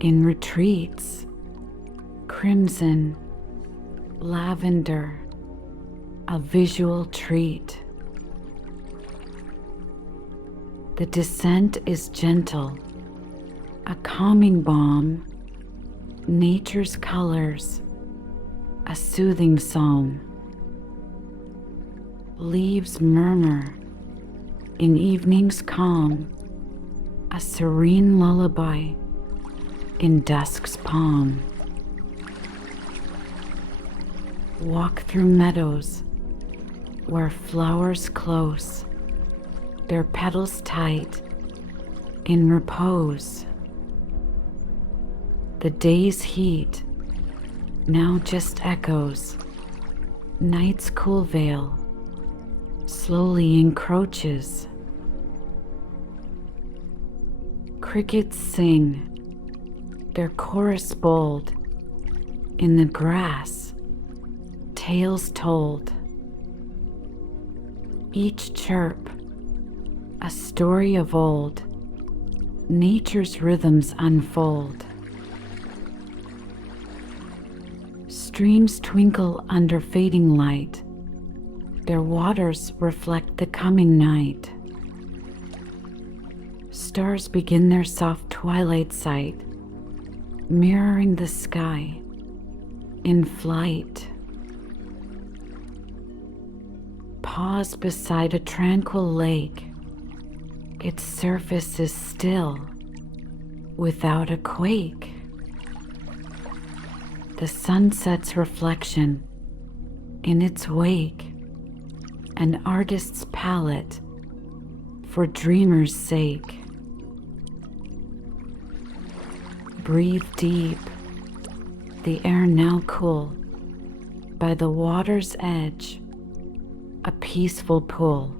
in retreats, crimson, lavender, a visual treat. The descent is gentle, a calming balm. Nature's colors, a soothing psalm. Leaves murmur in evening's calm, a serene lullaby in dusk's palm. Walk through meadows where flowers close, their petals tight in repose. The day's heat now just echoes. Night's cool veil slowly encroaches. Crickets sing, their chorus bold. In the grass, tales told. Each chirp, a story of old. Nature's rhythms unfold. Streams twinkle under fading light. Their waters reflect the coming night. Stars begin their soft twilight sight, mirroring the sky in flight. Pause beside a tranquil lake. Its surface is still, without a quake. The sunset's reflection in its wake, an artist's palette for dreamers' sake. Breathe deep, the air now cool, by the water's edge, a peaceful pool.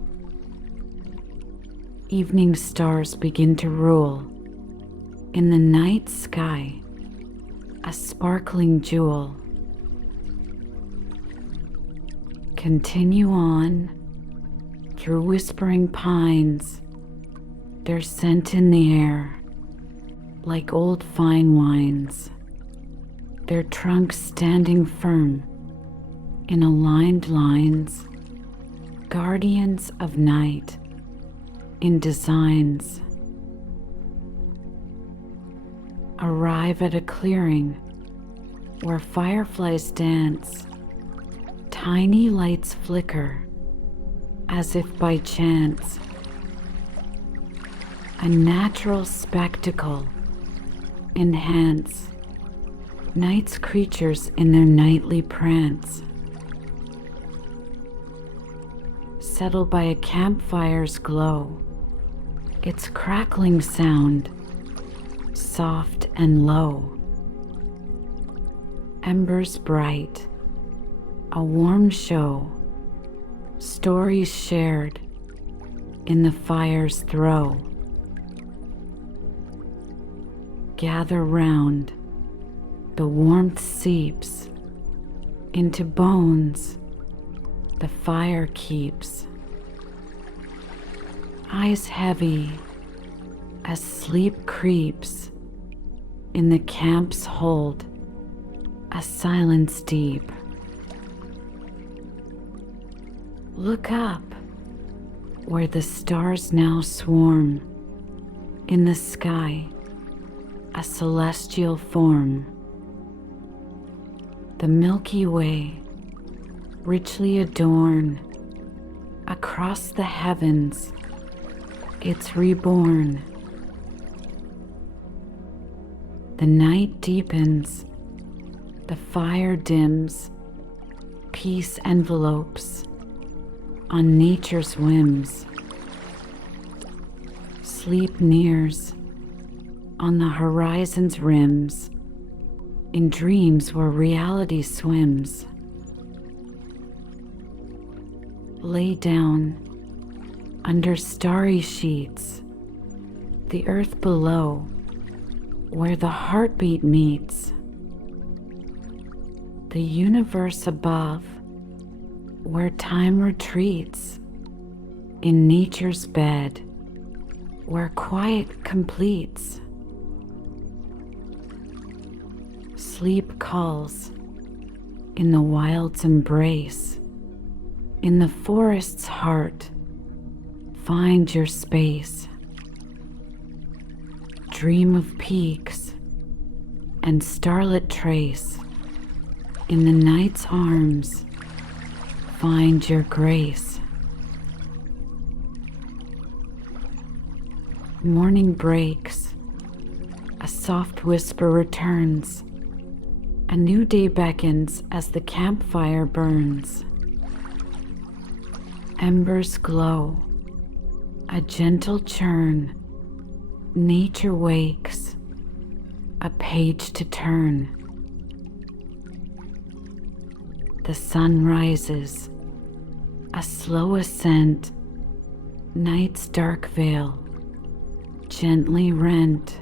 Evening stars begin to rule in the night sky, a sparkling jewel. Continue on through whispering pines, their scent in the air, like old fine wines, their trunks standing firm in aligned lines, guardians of night in designs. Arrive at a clearing where fireflies dance, tiny lights flicker as if by chance. A natural spectacle enhance night's creatures in their nightly prance. Settle by a campfire's glow, its crackling sound soft and low. Embers bright, a warm show, stories shared in the fire's throe. Gather round, the warmth seeps into bones the fire keeps. Eyes heavy as sleep creeps in the camp's hold, a silence deep. Look up where the stars now swarm, in the sky a celestial form. The Milky Way richly adorn, across the heavens it's reborn. The night deepens, the fire dims, peace envelopes on nature's whims. Sleep nears on the horizon's rims, in dreams where reality swims. Lay down under starry sheets, the earth below where the heartbeat meets. The universe above where time retreats, in nature's bed where quiet completes. Sleep calls in the wild's embrace, in the forest's heart find your space. Dream of peaks and starlit trace, in the night's arms find your grace. Morning breaks, a soft whisper returns, a new day beckons as the campfire burns. Embers glow, a gentle churn, nature wakes, a page to turn. The sun rises, a slow ascent, night's dark veil gently rent.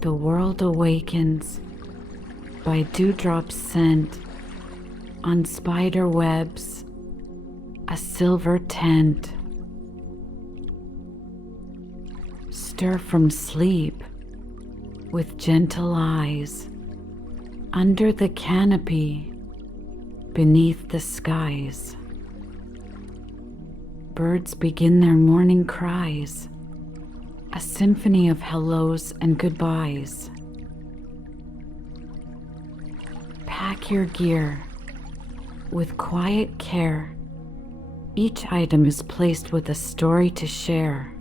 The world awakens by dewdrops sent on spider webs, a silver tent. Stir from sleep with gentle eyes, under the canopy, beneath the skies. Birds begin their morning cries, a symphony of hellos and goodbyes. Pack your gear with quiet care. Each item is placed with a story to share.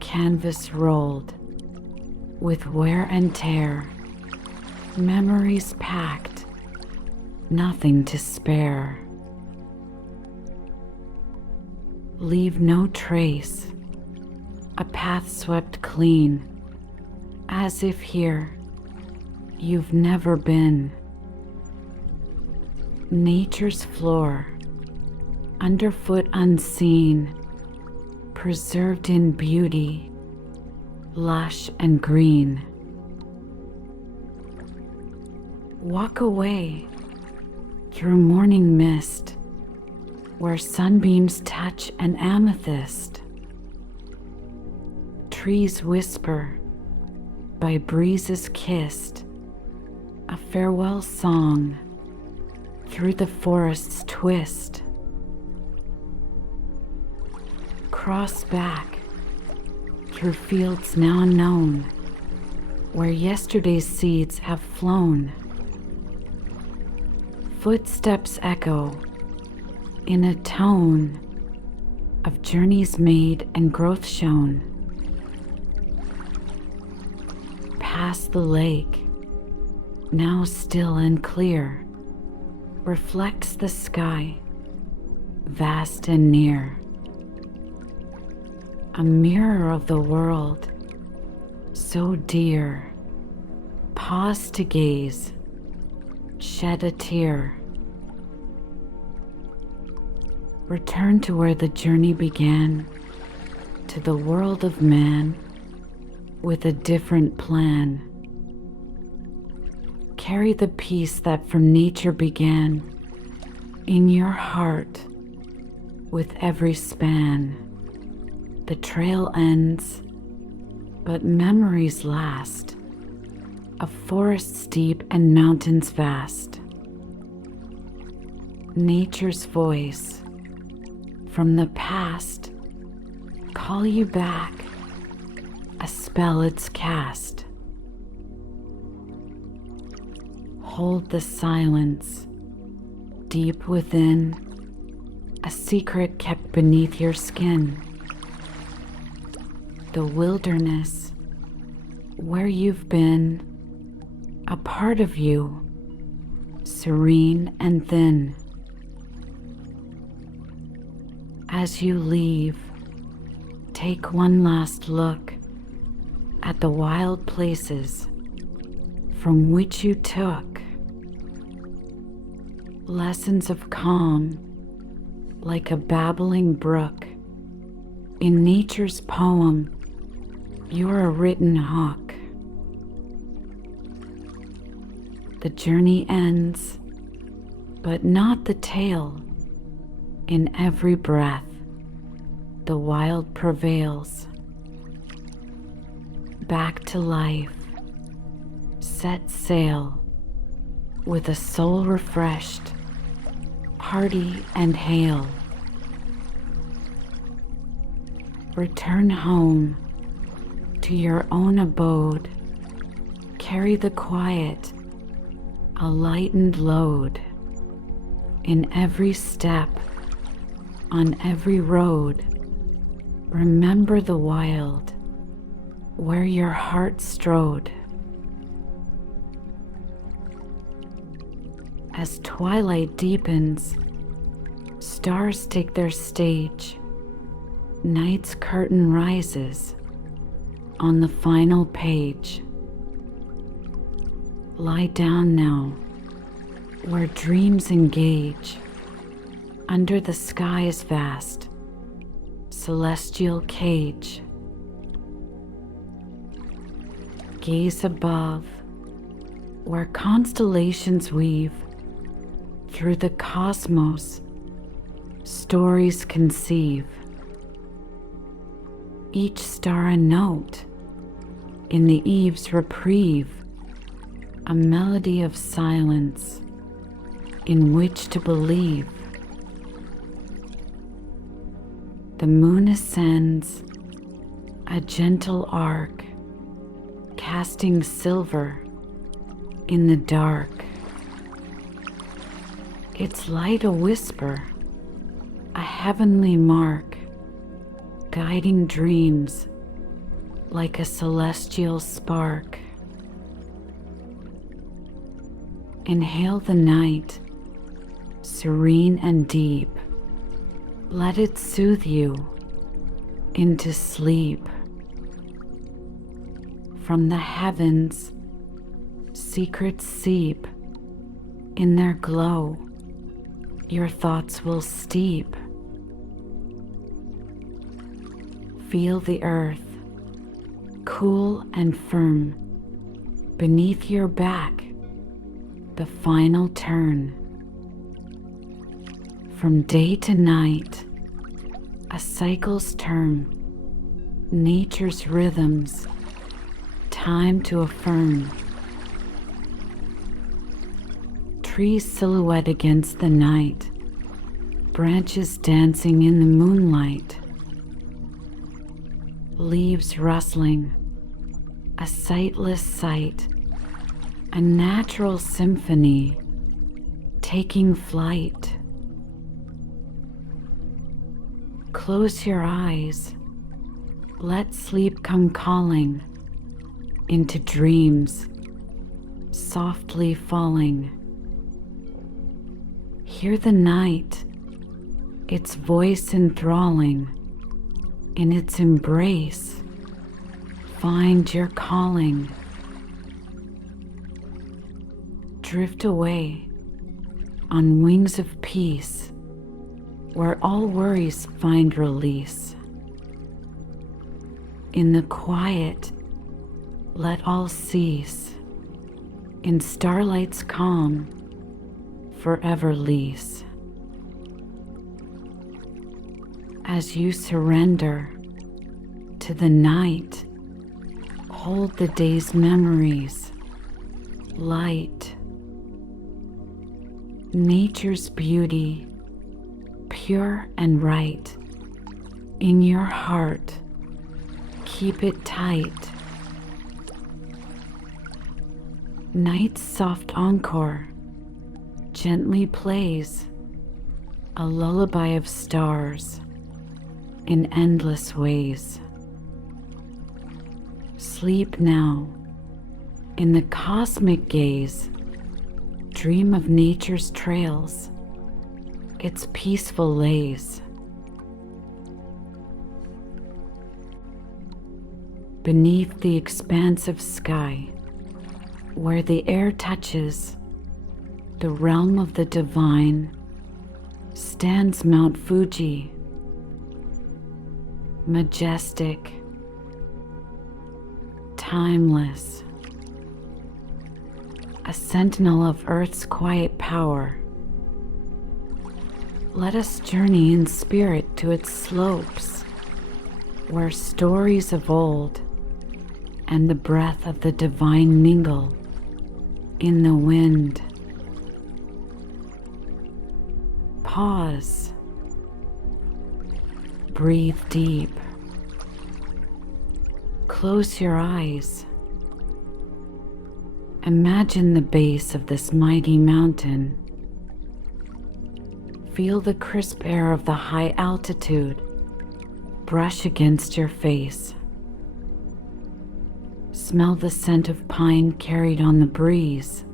Canvas rolled with wear and tear, memories packed, nothing to spare. Leave no trace, a path swept clean, as if here you've never been. Nature's floor, underfoot unseen, preserved in beauty, lush and green. Walk away through morning mist, where sunbeams touch an amethyst. Trees whisper, by breezes kissed, a farewell song through the forest's twist. Cross back through fields now unknown, where yesterday's seeds have flown. Footsteps echo in a tone of journeys made and growth shown. Past the lake, now still and clear, reflects the sky, vast and near. A mirror of the world, so dear. Pause to gaze, shed a tear. Return to where the journey began, to the world of man, with a different plan. Carry the peace that from nature began in your heart with every span. The trail ends, but memories last, of forests deep and mountains vast. Nature's voice from the past call you back, a spell it's cast. Hold the silence deep within, a secret kept beneath your skin. The wilderness where you've been, a part of you, serene and thin. As you leave, take one last look at the wild places from which you took lessons of calm, like a babbling brook. In nature's poem, you're a written hook. The journey ends, but not the tale. In every breath, the wild prevails. Back to life, set sail, with a soul refreshed, hearty and hale. Return home to your own abode, carry the quiet, a lightened load. In every step, on every road, remember the wild, where your heart strode. As twilight deepens, stars take their stage. Night's curtain rises on the final page. Lie down now, where dreams engage, under the sky's vast, celestial cage. Gaze above, where constellations weave through the cosmos, stories conceive. Each star a note, in the eve's reprieve, a melody of silence in which to believe. The moon ascends, a gentle arc, casting silver in the dark. Its light a whisper, a heavenly mark, guiding dreams like a celestial spark. Inhale the night, serene and deep. Let it soothe you into sleep. From the heavens, Secrets seep in their glow. Your thoughts will steep. Feel the earth, cool and firm, beneath your back, the final turn. From day to night, a cycle's term, nature's rhythms, time to affirm. Trees silhouette against the night, branches dancing in the moonlight. Leaves rustling, a sightless sight, a natural symphony taking flight. Close your eyes, let sleep come calling into dreams, softly falling. Hear the night, its voice enthralling. In its embrace, find your calling. Drift away on wings of peace, where all worries find release. In the quiet, let all cease. In starlight's calm, forever lease. As you surrender to the night, hold the day's memories light. Nature's beauty, pure and right, in your heart, keep it tight. Night's soft encore gently plays a lullaby of stars in endless ways. Sleep now in the cosmic gaze. Dream of nature's trails, its peaceful lays. Beneath the expansive sky, where the air touches the realm of the divine, stands Mount Fuji, majestic, timeless, a sentinel of Earth's quiet power. Let us journey in spirit to its slopes, where stories of old and the breath of the divine mingle in the wind. Pause. Breathe deep. Close your eyes. Imagine the base of this mighty mountain. Feel the crisp air of the high altitude brush against your face. Smell the scent of pine carried on the breeze,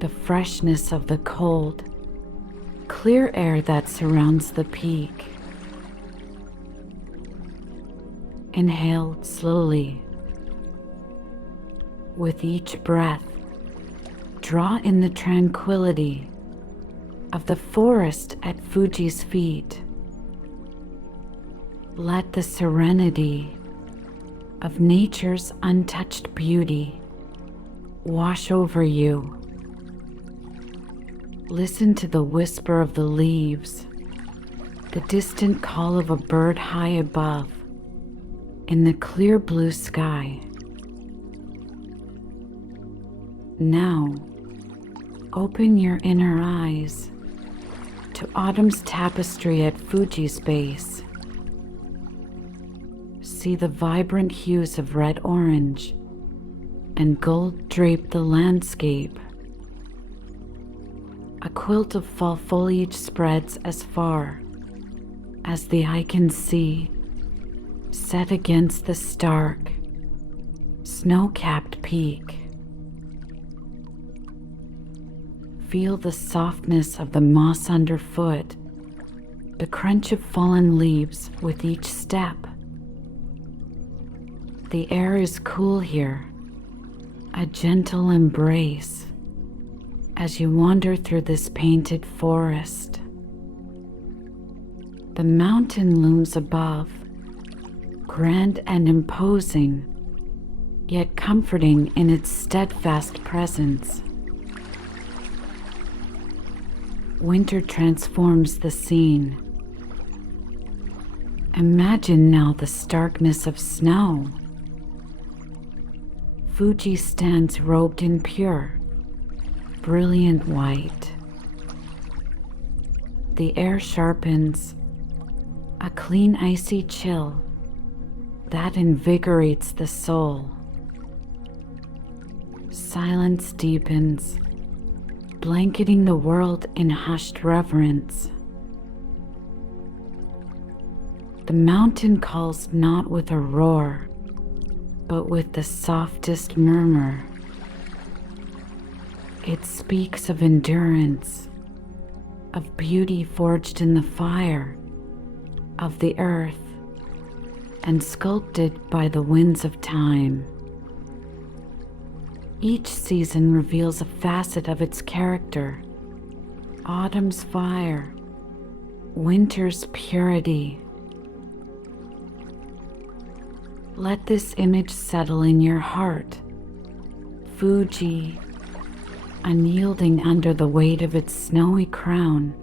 the freshness of the cold, clear air that surrounds the peak. Inhale slowly. With each breath, draw in the tranquility of the forest at Fuji's feet. Let the serenity of nature's untouched beauty wash over you. Listen to the whisper of the leaves, the distant call of a bird high above in the clear blue sky. Now, open your inner eyes to autumn's tapestry at Fuji's base. See the vibrant hues of red-orange and gold drape the landscape. A quilt of fall foliage spreads as far as the eye can see, set against the stark, snow-capped peak. Feel the softness of the moss underfoot, the crunch of fallen leaves with each step. The air is cool here, a gentle embrace as you wander through this painted forest. The mountain looms above, grand and imposing, yet comforting in its steadfast presence. Winter transforms the scene. Imagine now the starkness of snow. Fuji stands robed in pure, brilliant white. The air sharpens, a clean icy chill that invigorates the soul. Silence deepens, blanketing the world in hushed reverence. The mountain calls not with a roar, but with the softest murmur. It speaks of endurance, of beauty forged in the fire of the earth and sculpted by the winds of time. Each season reveals a facet of its character: autumn's fire, winter's purity. Let this image settle in your heart. Fuji, unyielding under the weight of its snowy crown,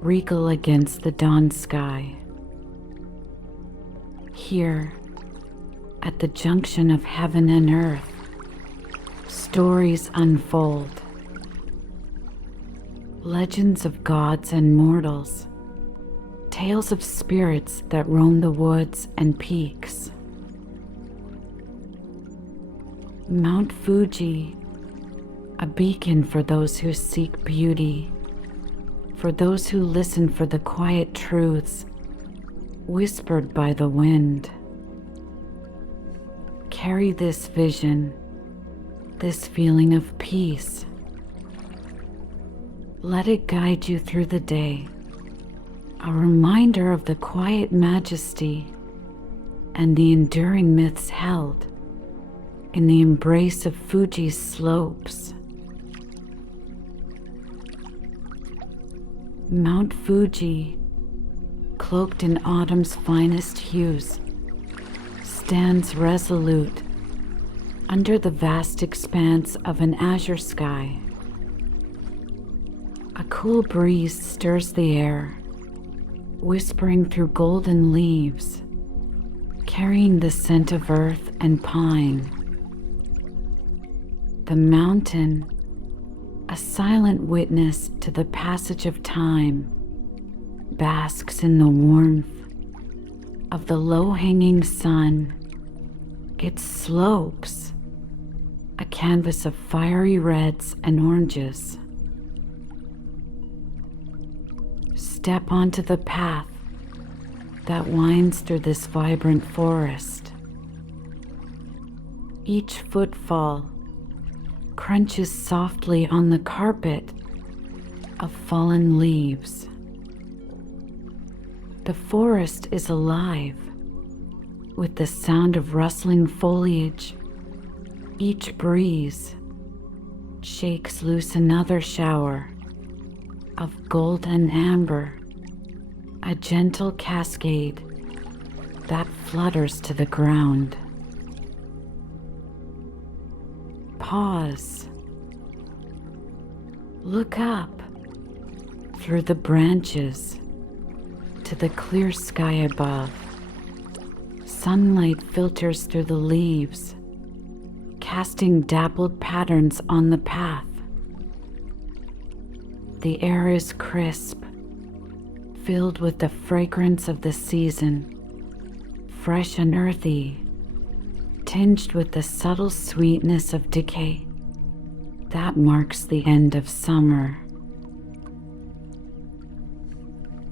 regal against the dawn sky. Here, at the junction of heaven and earth, stories unfold. Legends of gods and mortals, tales of spirits that roam the woods and peaks. Mount Fuji, a beacon for those who seek beauty, for those who listen for the quiet truths whispered by the wind. Carry this vision, this feeling of peace. Let it guide you through the day, a reminder of the quiet majesty and the enduring myths held in the embrace of Fuji's slopes. Mount Fuji, cloaked in autumn's finest hues, stands resolute under the vast expanse of an azure sky. A cool breeze stirs the air, whispering through golden leaves, carrying the scent of earth and pine. The mountain, a silent witness to the passage of time, basks in the warmth of the low-hanging sun. Its slopes, a canvas of fiery reds and oranges. Step onto the path that winds through this vibrant forest. Each footfall crunches softly on the carpet of fallen leaves. The forest is alive with the sound of rustling foliage. Each breeze shakes loose another shower of gold and amber, a gentle cascade that flutters to the ground. Pause. Look up through the branches to the clear sky above. Sunlight filters through the leaves, casting dappled patterns on the path. The air is crisp, filled with the fragrance of the season, fresh and earthy, tinged with the subtle sweetness of decay that marks the end of summer.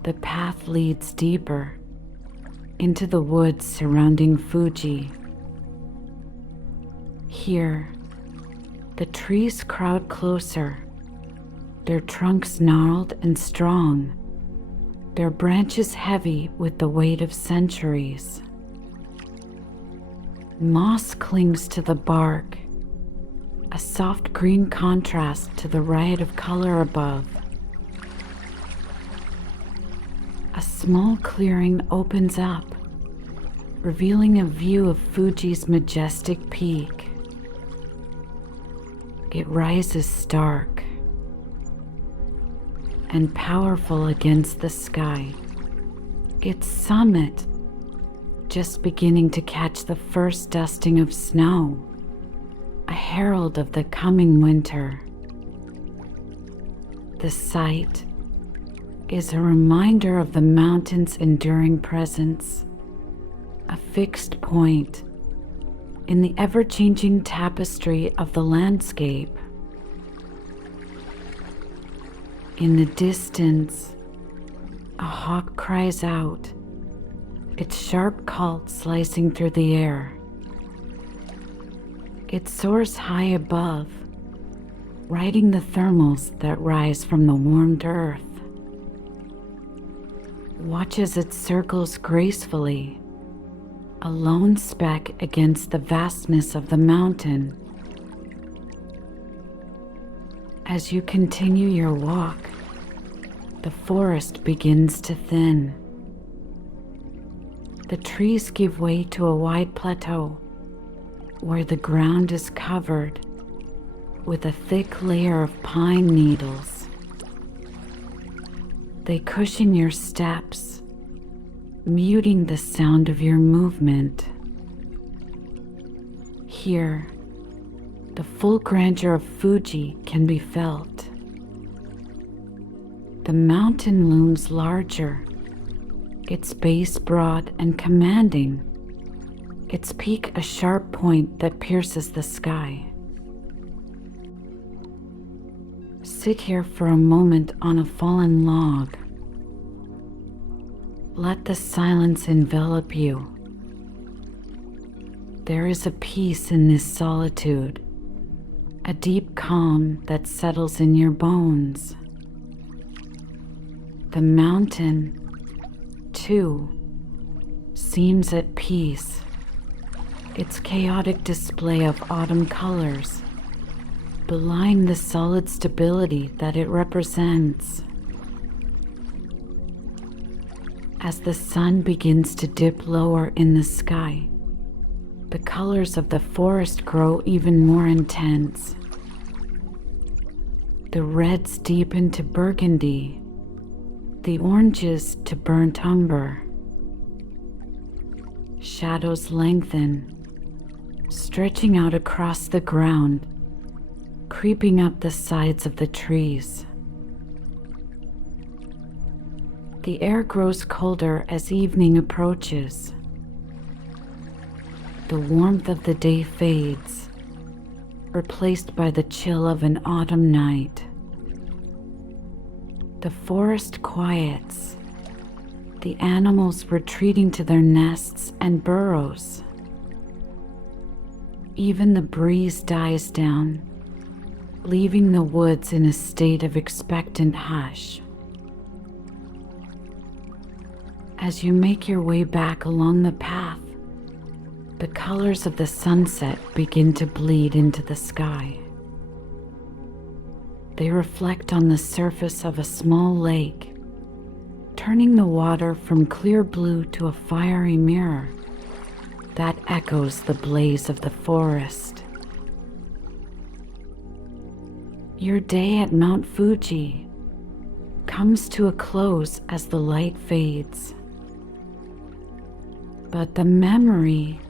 The path leads deeper into the woods surrounding Fuji. Here, the trees crowd closer, their trunks gnarled and strong, their branches heavy with the weight of centuries. Moss clings to the bark, a soft green contrast to the riot of color above. A small clearing opens up, revealing a view of Fuji's majestic peak. It rises stark and powerful against the sky, its summit just beginning to catch the first dusting of snow, a herald of the coming winter. The sight is a reminder of the mountain's enduring presence, a fixed point in the ever-changing tapestry of the landscape. In the distance, a hawk cries out, its sharp call slicing through the air. It soars high above, riding the thermals that rise from the warmed earth. Watch as it circles gracefully, a lone speck against the vastness of the mountain. As you continue your walk, the forest begins to thin. The trees give way to a wide plateau where the ground is covered with a thick layer of pine needles. They cushion your steps, muting the sound of your movement. Here, the full grandeur of Fuji can be felt. The mountain looms larger, its base broad and commanding, its peak a sharp point that pierces the sky. Sit here for a moment on a fallen log. Let the silence envelop you. There is a peace in this solitude, a deep calm that settles in your bones. The mountain, too, seems at peace, its chaotic display of autumn colors belying the solid stability that it represents. As the sun begins to dip lower in the sky, the colors of the forest grow even more intense. The reds deepen to burgundy, the oranges to burnt umber. Shadows lengthen, stretching out across the ground, creeping up the sides of the trees. The air grows colder as evening approaches. The warmth of the day fades, replaced by the chill of an autumn night. The forest quiets, the animals retreating to their nests and burrows. Even the breeze dies down, leaving the woods in a state of expectant hush. As you make your way back along the path, the colors of the sunset begin to bleed into the sky. They reflect on the surface of a small lake, turning the water from clear blue to a fiery mirror that echoes the blaze of the forest. Your day at Mount Fuji comes to a close as the light fades. But the memory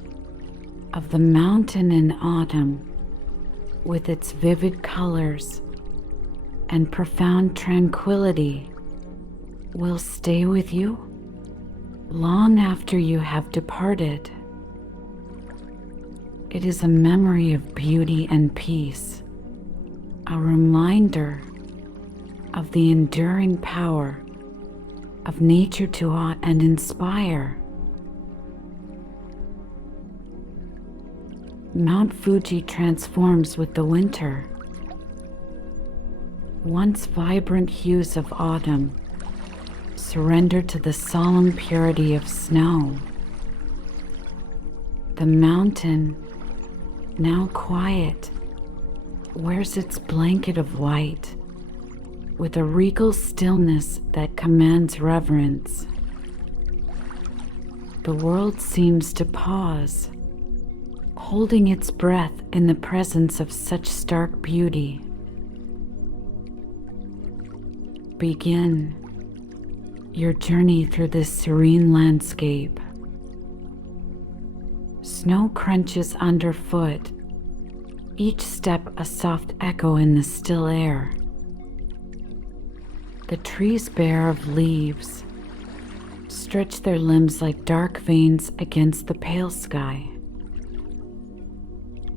of the mountain in autumn, with its vivid colors and profound tranquility, will stay with you long after you have departed. It is a memory of beauty and peace, a reminder of the enduring power of nature to awe and inspire. Mount Fuji transforms with the winter. Once vibrant hues of autumn surrender to the solemn purity of snow. The mountain, now quiet, wears its blanket of white with a regal stillness that commands reverence. The world seems to pause, holding its breath in the presence of such stark beauty. Begin your journey through this serene landscape. Snow crunches underfoot, each step a soft echo in the still air. The trees bare of leaves stretch their limbs like dark veins against the pale sky.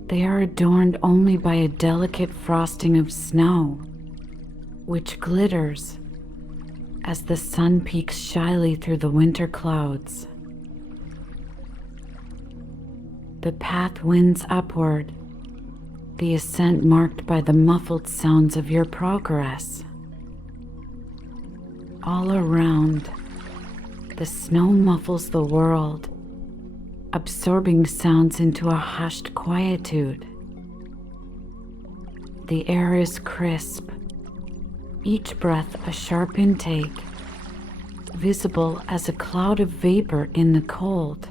They are adorned only by a delicate frosting of snow, which glitters as the sun peeks shyly through the winter clouds. The path winds upward, the ascent marked by the muffled sounds of your progress. All around, the snow muffles the world, absorbing sounds into a hushed quietude. The air is crisp, each breath a sharp intake, visible as a cloud of vapor in the cold.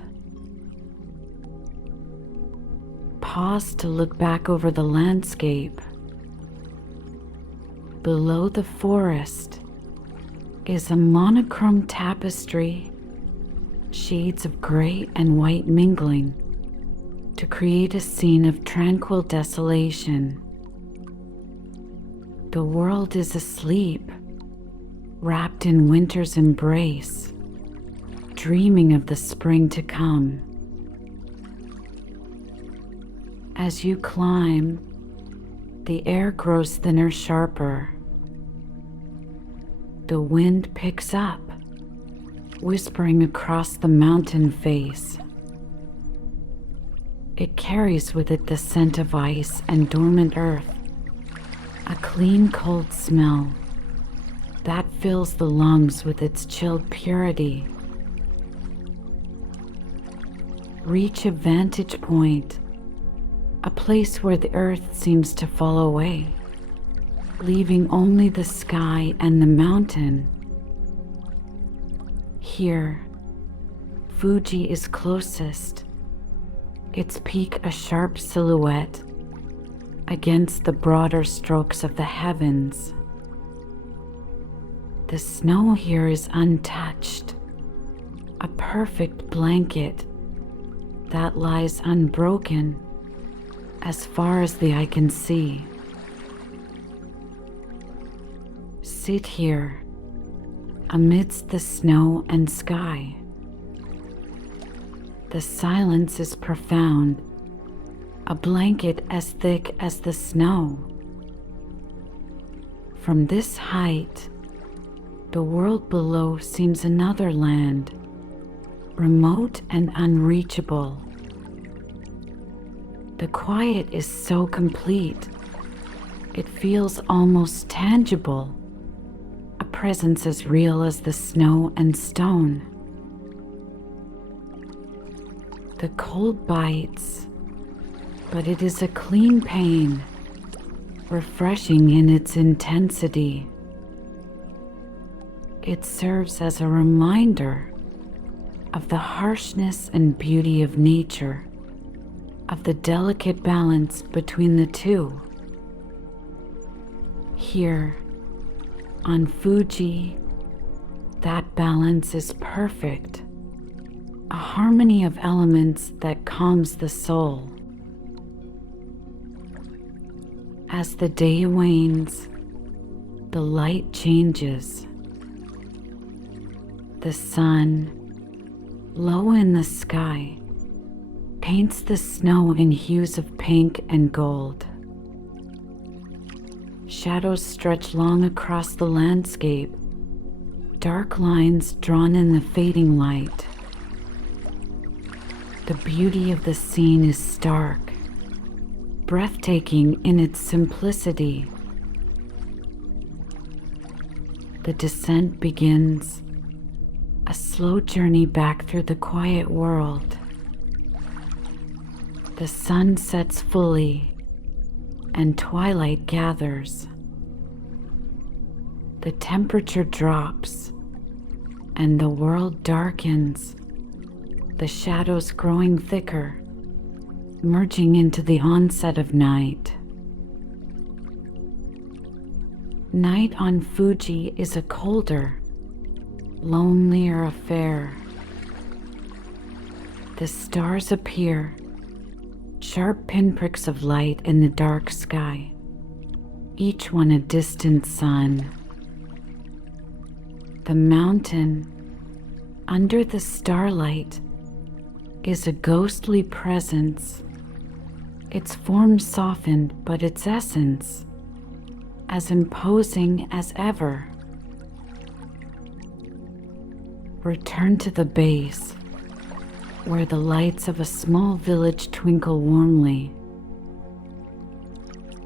Pause to look back over the landscape. Below the forest is a monochrome tapestry, shades of gray and white mingling to create a scene of tranquil desolation. The world is asleep, wrapped in winter's embrace, dreaming of the spring to come. As you climb, the air grows thinner, sharper. The wind picks up, whispering across the mountain face. It carries with it the scent of ice and dormant earth, a clean, cold smell that fills the lungs with its chilled purity. Reach a vantage point, a place where the earth seems to fall away, leaving only the sky and the mountain. Here, Fuji is closest, its peak a sharp silhouette against the broader strokes of the heavens. The snow here is untouched, a perfect blanket that lies unbroken as far as the eye can see. Sit here amidst the snow and sky. The silence is profound, a blanket as thick as the snow. From this height, the world below seems another land, remote and unreachable. The quiet is so complete, it feels almost tangible, a presence as real as the snow and stone. The cold bites, but it is a clean pain, refreshing in its intensity. It serves as a reminder of the harshness and beauty of nature, of the delicate balance between the two. Here, on Fuji, that balance is perfect, a harmony of elements that calms the soul. As the day wanes, the light changes. The sun, low in the sky, paints the snow in hues of pink and gold. Shadows stretch long across the landscape, dark lines drawn in the fading light. The beauty of the scene is stark, breathtaking in its simplicity. The descent begins, a slow journey back through the quiet world. The sun sets fully, and twilight gathers. The temperature drops and the world darkens, the shadows growing thicker, merging into the onset of night. Night on Fuji is a colder, lonelier affair. The stars appear, sharp pinpricks of light in the dark sky, each one a distant sun. The mountain, under the starlight, is a ghostly presence, its form softened but its essence as imposing as ever. Return to the base, where the lights of a small village twinkle warmly.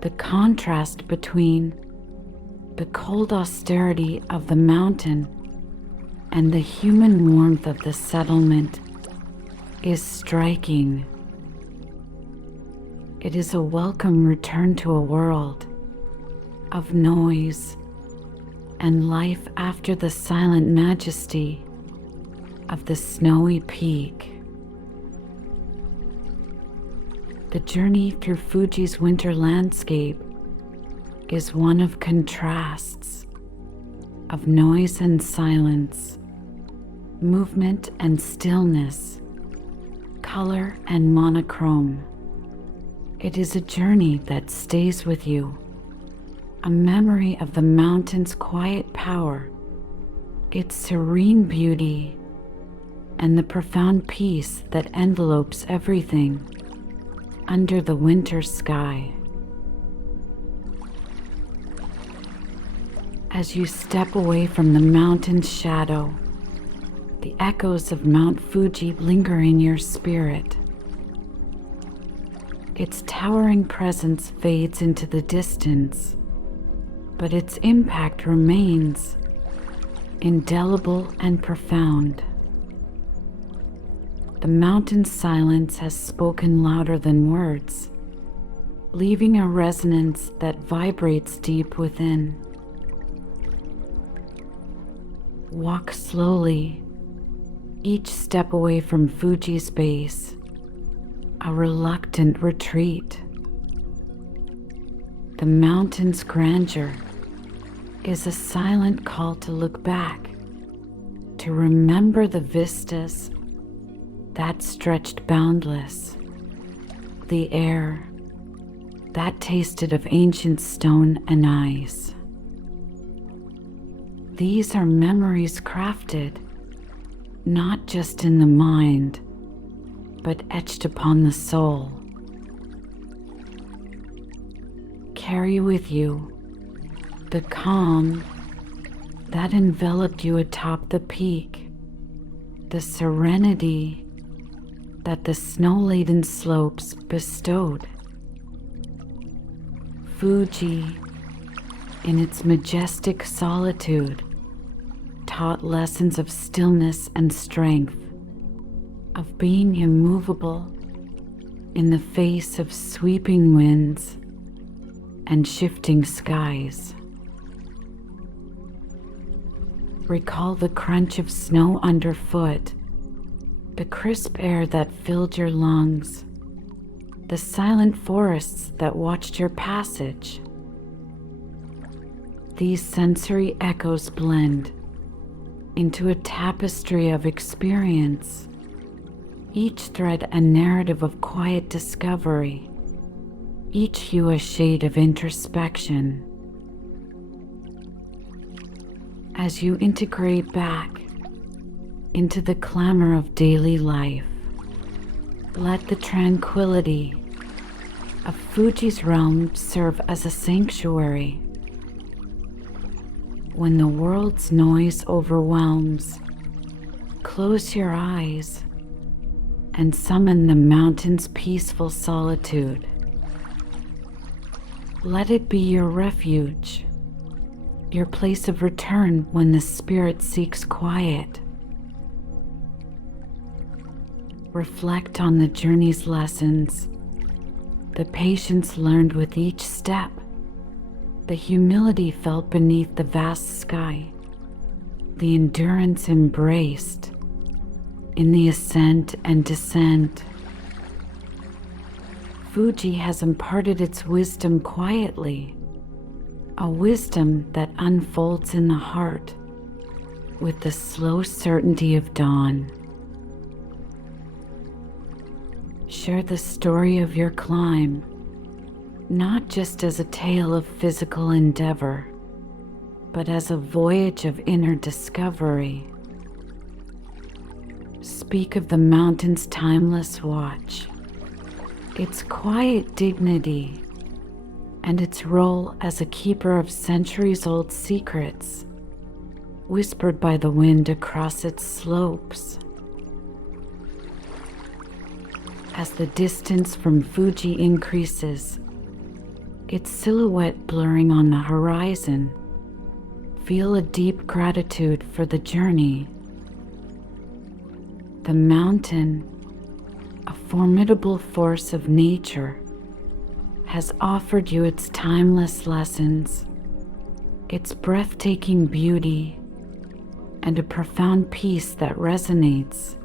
The contrast between the cold austerity of the mountain and the human warmth of the settlement is striking. It is a welcome return to a world of noise and life after the silent majesty of the snowy peak. The journey through Fuji's winter landscape is one of contrasts, of noise and silence, movement and stillness, color and monochrome. It is a journey that stays with you, a memory of the mountain's quiet power, its serene beauty, and the profound peace that envelopes everything under the winter sky. As you step away from the mountain's shadow, the echoes of Mount Fuji linger in your spirit. Its towering presence fades into the distance, but its impact remains indelible and profound. The mountain's silence has spoken louder than words, leaving a resonance that vibrates deep within. Walk slowly, each step away from Fuji's base, a reluctant retreat. The mountain's grandeur is a silent call to look back, to remember the vistas that stretched boundless, the air that tasted of ancient stone and ice. These are memories crafted not just in the mind, but etched upon the soul. Carry with you the calm that enveloped you atop the peak, the serenity that the snow-laden slopes bestowed. Fuji, in its majestic solitude, taught lessons of stillness and strength, of being immovable in the face of sweeping winds and shifting skies. Recall the crunch of snow underfoot, the crisp air that filled your lungs, the silent forests that watched your passage. These sensory echoes blend into a tapestry of experience, each thread a narrative of quiet discovery, each hue a shade of introspection. As you integrate back into the clamor of daily life, let the tranquility of Fuji's realm serve as a sanctuary. When the world's noise overwhelms, close your eyes and summon the mountain's peaceful solitude. Let it be your refuge, your place of return when the spirit seeks quiet. Reflect on the journey's lessons the patience learned with each step, the humility felt beneath the vast sky, the endurance embraced in the ascent and descent. Fuji has imparted its wisdom quietly, a wisdom that unfolds in the heart with the slow certainty of dawn. Share the story of your climb, not just as a tale of physical endeavor, but as a voyage of inner discovery. Speak of the mountain's timeless watch, its quiet dignity, and its role as a keeper of centuries-old secrets, whispered by the wind across its slopes. As the distance from Fuji increases, its silhouette blurring on the horizon, feel a deep gratitude for the journey. The mountain, a formidable force of nature, has offered you its timeless lessons, its breathtaking beauty, and a profound peace that resonates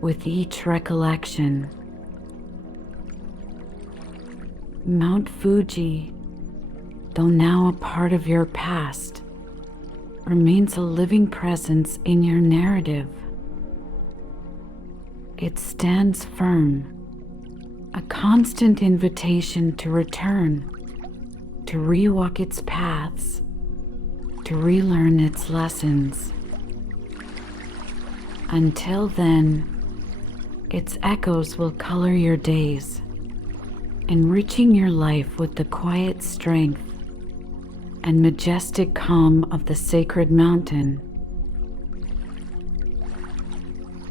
with each recollection. Mount Fuji, though now a part of your past, remains a living presence in your narrative. It stands firm, a constant invitation to return, to rewalk its paths, to relearn its lessons. Until then, its echoes will color your days, enriching your life with the quiet strength and majestic calm of the sacred mountain.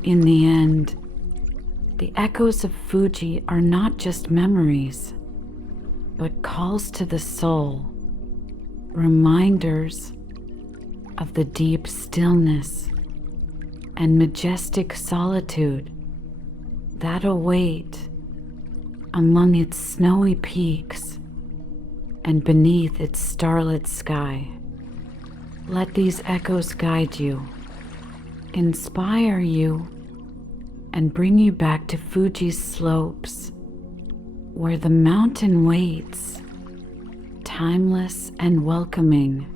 In the end, the echoes of Fuji are not just memories, but calls to the soul, reminders of the deep stillness and majestic solitude that await among its snowy peaks and beneath its starlit sky. Let these echoes guide you, inspire you, and bring you back to Fuji's slopes, where the mountain waits, timeless and welcoming.